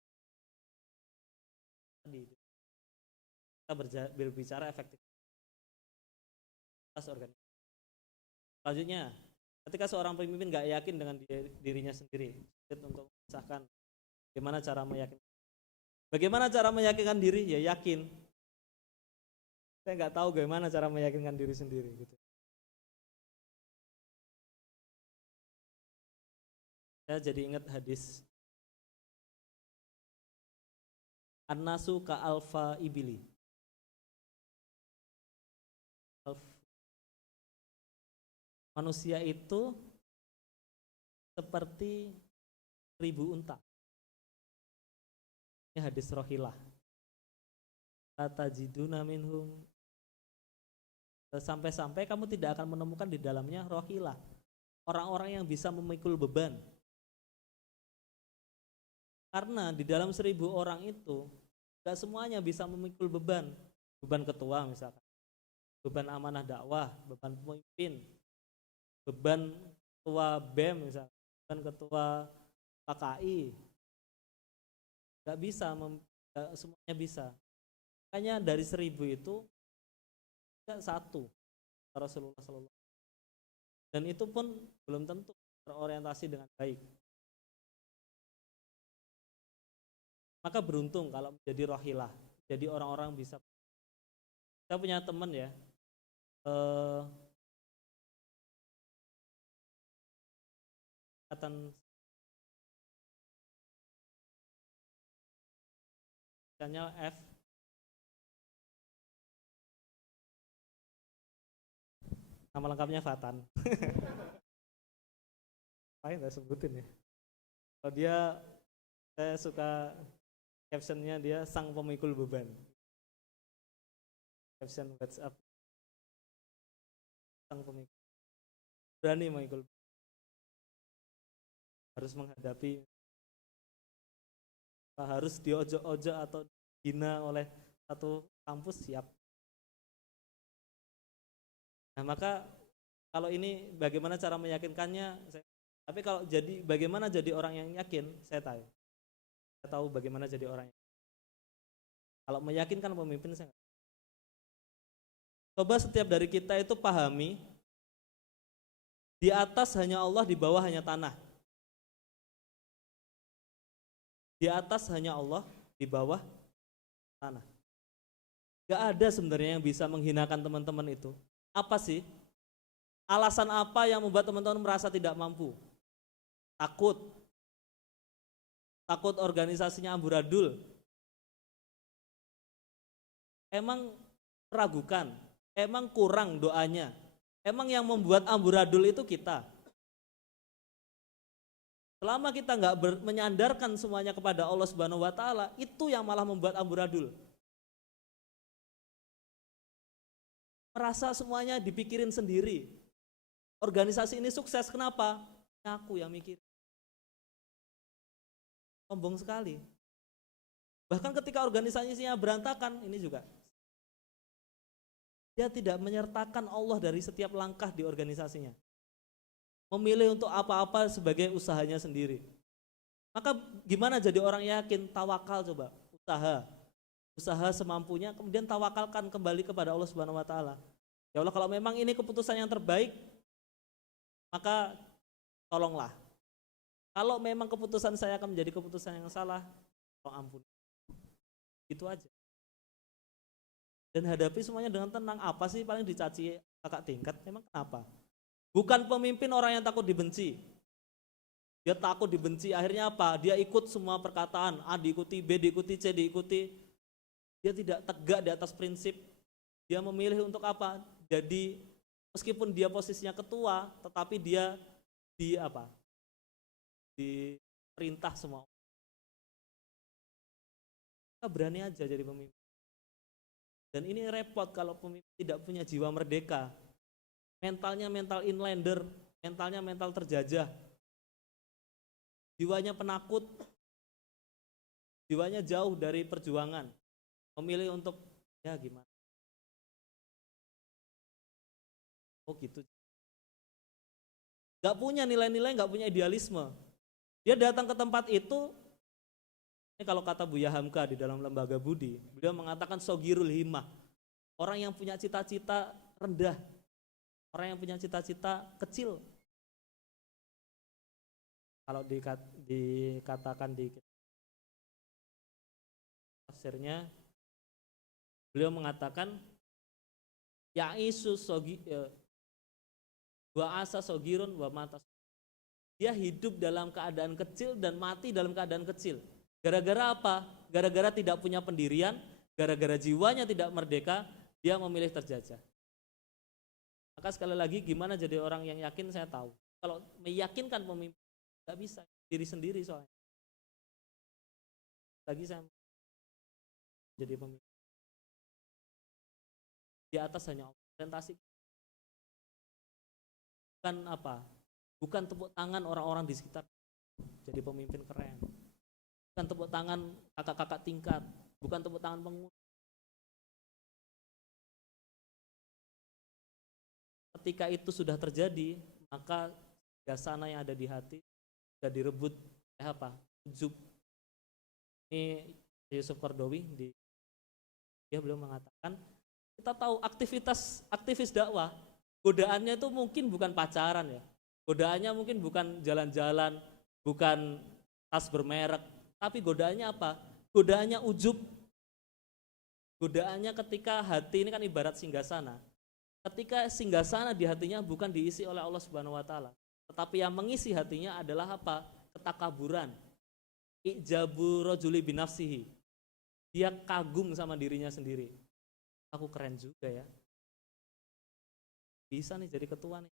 kita berbicara efektivitas organisasi. Selanjutnya, ketika seorang pemimpin nggak yakin dengan dirinya sendiri, untuk memisahkan bagaimana cara meyakinkan diri? Ya yakin. Saya nggak tahu bagaimana cara meyakinkan diri sendiri gitu. Saya jadi ingat hadis An-nasu ka alfa ibili. Manusia itu seperti 1000 unta. Ini hadis Rohilah. Tatajiduna minhum, sampai-sampai kamu tidak akan menemukan di dalamnya rohilah, orang-orang yang bisa memikul beban. Karena di dalam 1.000 orang itu gak semuanya bisa memikul beban ketua misalkan, beban amanah dakwah, beban pemimpin, beban ketua BEM misalkan, beban ketua PKI, gak bisa, gak semuanya bisa. Makanya dari 1.000 itu gak satu Rasulullah SAW, dan itu pun belum tentu terorientasi dengan baik. Maka beruntung kalau menjadi rohilah, jadi orang-orang bisa. Saya punya teman ya, angkatan F, nama lengkapnya Fatan. Apa nggak sebutin ya? Kalau dia, saya suka captionnya dia sang pemikul beban. Caption WhatsApp, sang pemikul, berani memikul, harus menghadapi, harus diojok-ojok atau dihina oleh satu kampus, siap. Nah maka kalau ini bagaimana cara meyakinkannya, tapi kalau jadi bagaimana jadi orang yang yakin, saya tahu bagaimana jadi orang yang, kalau meyakinkan pemimpin saya. Coba setiap dari kita itu pahami, di atas hanya Allah, di bawah hanya tanah. Di atas hanya Allah, di bawah tanah. Gak ada sebenarnya yang bisa menghinakan teman-teman itu. Apa sih? Alasan apa yang membuat teman-teman merasa tidak mampu? Takut organisasinya amburadul. Emang meragukan, emang kurang doanya. Emang yang membuat amburadul itu kita. Selama kita nggak menyandarkan semuanya kepada Allah Subhanahu wa Ta'ala, itu yang malah membuat amburadul. Merasa semuanya dipikirin sendiri. Organisasi ini sukses, kenapa? Aku yang mikir. Sombong sekali. Bahkan ketika organisasinya berantakan, ini juga. Dia tidak menyertakan Allah dari setiap langkah di organisasinya. Memilih untuk apa-apa sebagai usahanya sendiri. Maka gimana jadi orang yakin? Tawakal coba, usaha semampunya, kemudian tawakalkan kembali kepada Allah Subhanahu wa Ta'ala. Ya Allah, kalau memang ini keputusan yang terbaik, maka tolonglah. Kalau memang keputusan saya akan menjadi keputusan yang salah, tolong ampun. Itu aja. Dan hadapi semuanya dengan tenang. Apa sih paling dicaci kakak tingkat? Emang kenapa? Bukan pemimpin orang yang takut dibenci. Dia takut dibenci, akhirnya apa? Dia ikut semua perkataan, A diikuti, B diikuti, C diikuti. Dia tidak tegak di atas prinsip. Dia memilih untuk apa? Jadi meskipun dia posisinya ketua, tetapi dia diperintah semua. Kita berani aja jadi pemimpin. Dan ini repot kalau pemimpin tidak punya jiwa merdeka. Mentalnya mental inlander, mentalnya mental terjajah. Jiwanya penakut, jiwanya jauh dari perjuangan. Memilih untuk, ya gimana. Oh gitu. Gak punya nilai-nilai, gak punya idealisme. Dia datang ke tempat itu, ini kalau kata Buya Hamka di dalam Lembaga Budi, beliau mengatakan sogirul himmah, orang yang punya cita-cita rendah, orang yang punya cita-cita kecil. Kalau dikatakan di tafsirnya, beliau mengatakan ya'isu wa asa sogirun wa mata. Dia hidup dalam keadaan kecil dan mati dalam keadaan kecil. Gara-gara apa? Gara-gara tidak punya pendirian, gara-gara jiwanya tidak merdeka, dia memilih terjajah. Maka sekali lagi, gimana jadi orang yang yakin, saya tahu. Kalau meyakinkan pemimpin, tidak bisa, diri sendiri soalnya. Lagi saya jadi pemimpin. Di atas hanya orientasi. Bukan apa? Bukan tepuk tangan orang-orang di sekitar. Jadi pemimpin keren. bukan tepuk tangan kakak-kakak tingkat, bukan tepuk tangan pengusaha. Ketika itu sudah terjadi, maka gasana yang ada di hati sudah direbut ujub. Ini Yusuf Qaradawi beliau mengatakan, kita tahu aktivis dakwah, godaannya itu mungkin bukan pacaran ya, godaannya mungkin bukan jalan-jalan, bukan tas bermerek, tapi godaannya apa? Godaannya ujub. Godaannya ketika hati ini kan ibarat singgasana. Ketika singgasana di hatinya bukan diisi oleh Allah Subhanahu wa taala, tetapi yang mengisi hatinya adalah apa? Ketakaburan. Ijabu rajuli binafsihi. Dia kagum sama dirinya sendiri. Aku keren juga ya. Bisa nih jadi ketua nih.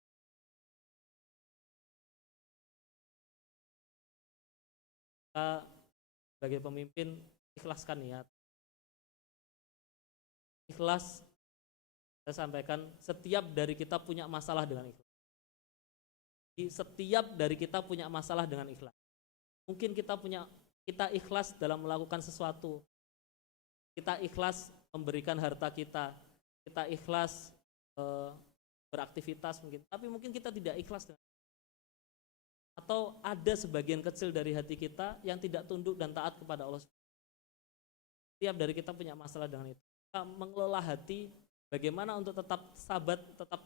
Kita sebagai pemimpin ikhlaskan niat. Ikhlas, saya sampaikan, setiap dari kita punya masalah dengan ikhlas. Setiap dari kita punya masalah dengan ikhlas. Mungkin kita ikhlas dalam melakukan sesuatu. Kita ikhlas memberikan harta kita. Kita ikhlas beraktivitas mungkin. Tapi mungkin kita tidak ikhlas dengan. Atau ada sebagian kecil dari hati kita yang tidak tunduk dan taat kepada Allah. Setiap dari kita punya masalah dengan itu. Kita mengelola hati bagaimana untuk tetap sabat, tetap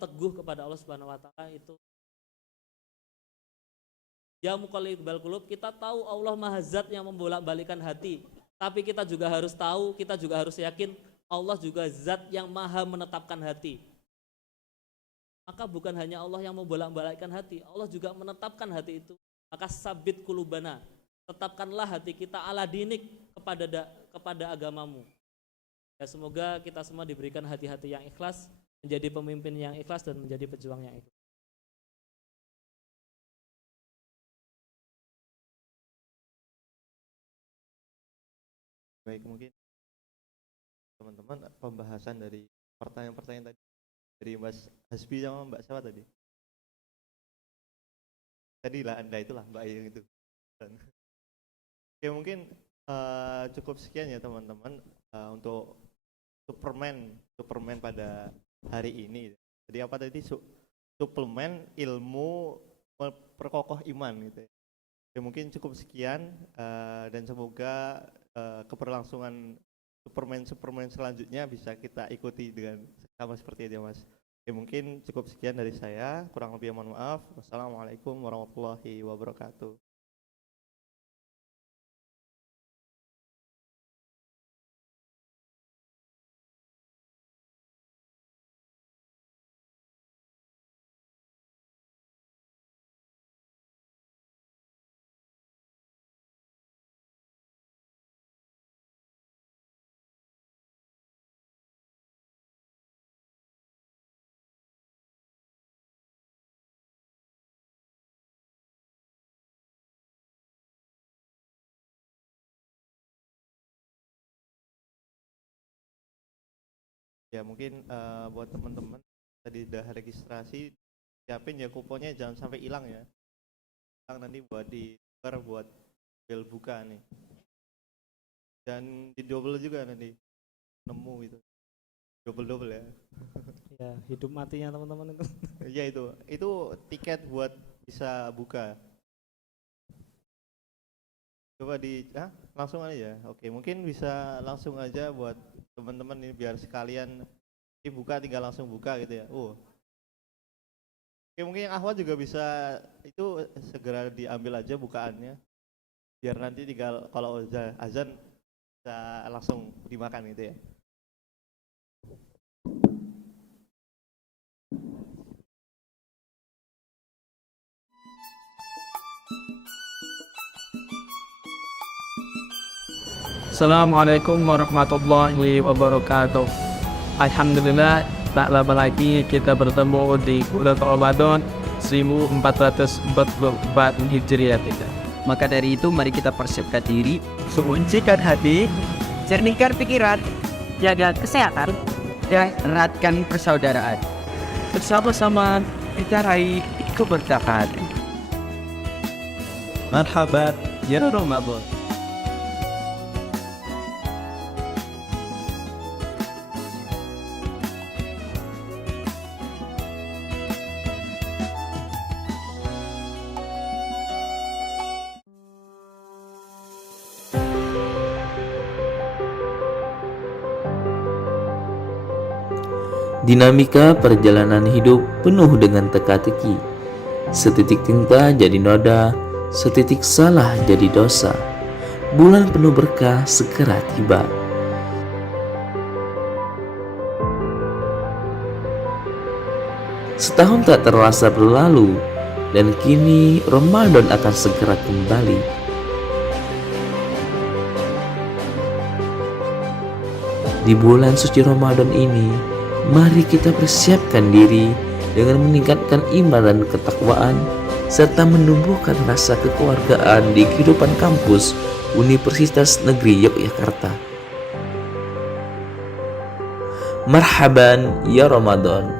teguh kepada Allah Subhanahu wa taala itu. Ya muqallibal qulub, kita tahu Allah Maha Zat yang membolak-balikan hati, tapi kita juga harus tahu, kita juga harus yakin Allah juga Zat yang Maha menetapkan hati. Maka bukan hanya Allah yang membolak-balikkan hati, Allah juga menetapkan hati itu. Maka sabit kulubana, tetapkanlah hati kita ala dinik kepada agamamu. Ya, semoga kita semua diberikan hati-hati yang ikhlas, menjadi pemimpin yang ikhlas dan menjadi pejuang yang ikhlas. Baik, mungkin teman-teman pembahasan dari pertanyaan-pertanyaan tadi dari Mas Hasbi sama Mbak siapa tadi? Tadi lah Anda itulah Mbak yang itu. Oke, mungkin cukup sekian ya teman-teman untuk Superman pada hari ini. Jadi apa tadi? Suplemen ilmu memperkokoh iman gitu. Ya, mungkin cukup sekian dan semoga keberlangsungan Superman selanjutnya bisa kita ikuti dengan sama seperti itu ya Mas. Ya, mungkin cukup sekian dari saya, kurang lebih mohon maaf. Wassalamualaikum warahmatullahi wabarakatuh. Ya mungkin buat teman-teman tadi udah registrasi, siapin ya kuponnya, jangan sampai hilang ya. Hilang nanti buat ditukar buat bel buka nih. Dan di double juga nanti nemu itu. Double ya. Ya, hidup matinya teman-teman itu. Iya itu tiket buat bisa buka. Coba langsung aja ya. Oke, mungkin bisa langsung aja buat teman-teman ini biar sekalian dibuka, tinggal langsung buka gitu ya. Oke, mungkin yang Ahwat juga bisa itu segera diambil aja bukaannya. Biar nanti tinggal kalau azan bisa langsung dimakan gitu ya. Assalamualaikum warahmatullahi wabarakatuh. Alhamdulillah, tak lama lagi kita bertemu di bulan Ramadan 1444 Hijriah. Maka dari itu mari kita persiapkan diri, sucikan hati, jernihkan pikiran, jaga kesehatan, dan eratkan persaudaraan. Bersama-sama kita raih keberkahan. Marhaban belajar Ramadan. Dinamika perjalanan hidup penuh dengan teka-teki. Setitik tinta jadi noda, setitik salah jadi dosa. Bulan penuh berkah segera tiba. Setahun tak terasa berlalu, dan kini Ramadan akan segera kembali. Di bulan suci Ramadan ini, mari kita persiapkan diri dengan meningkatkan iman dan ketakwaan, serta menumbuhkan rasa kekeluargaan di kehidupan kampus Universitas Negeri Yogyakarta. Marhaban ya Ramadan.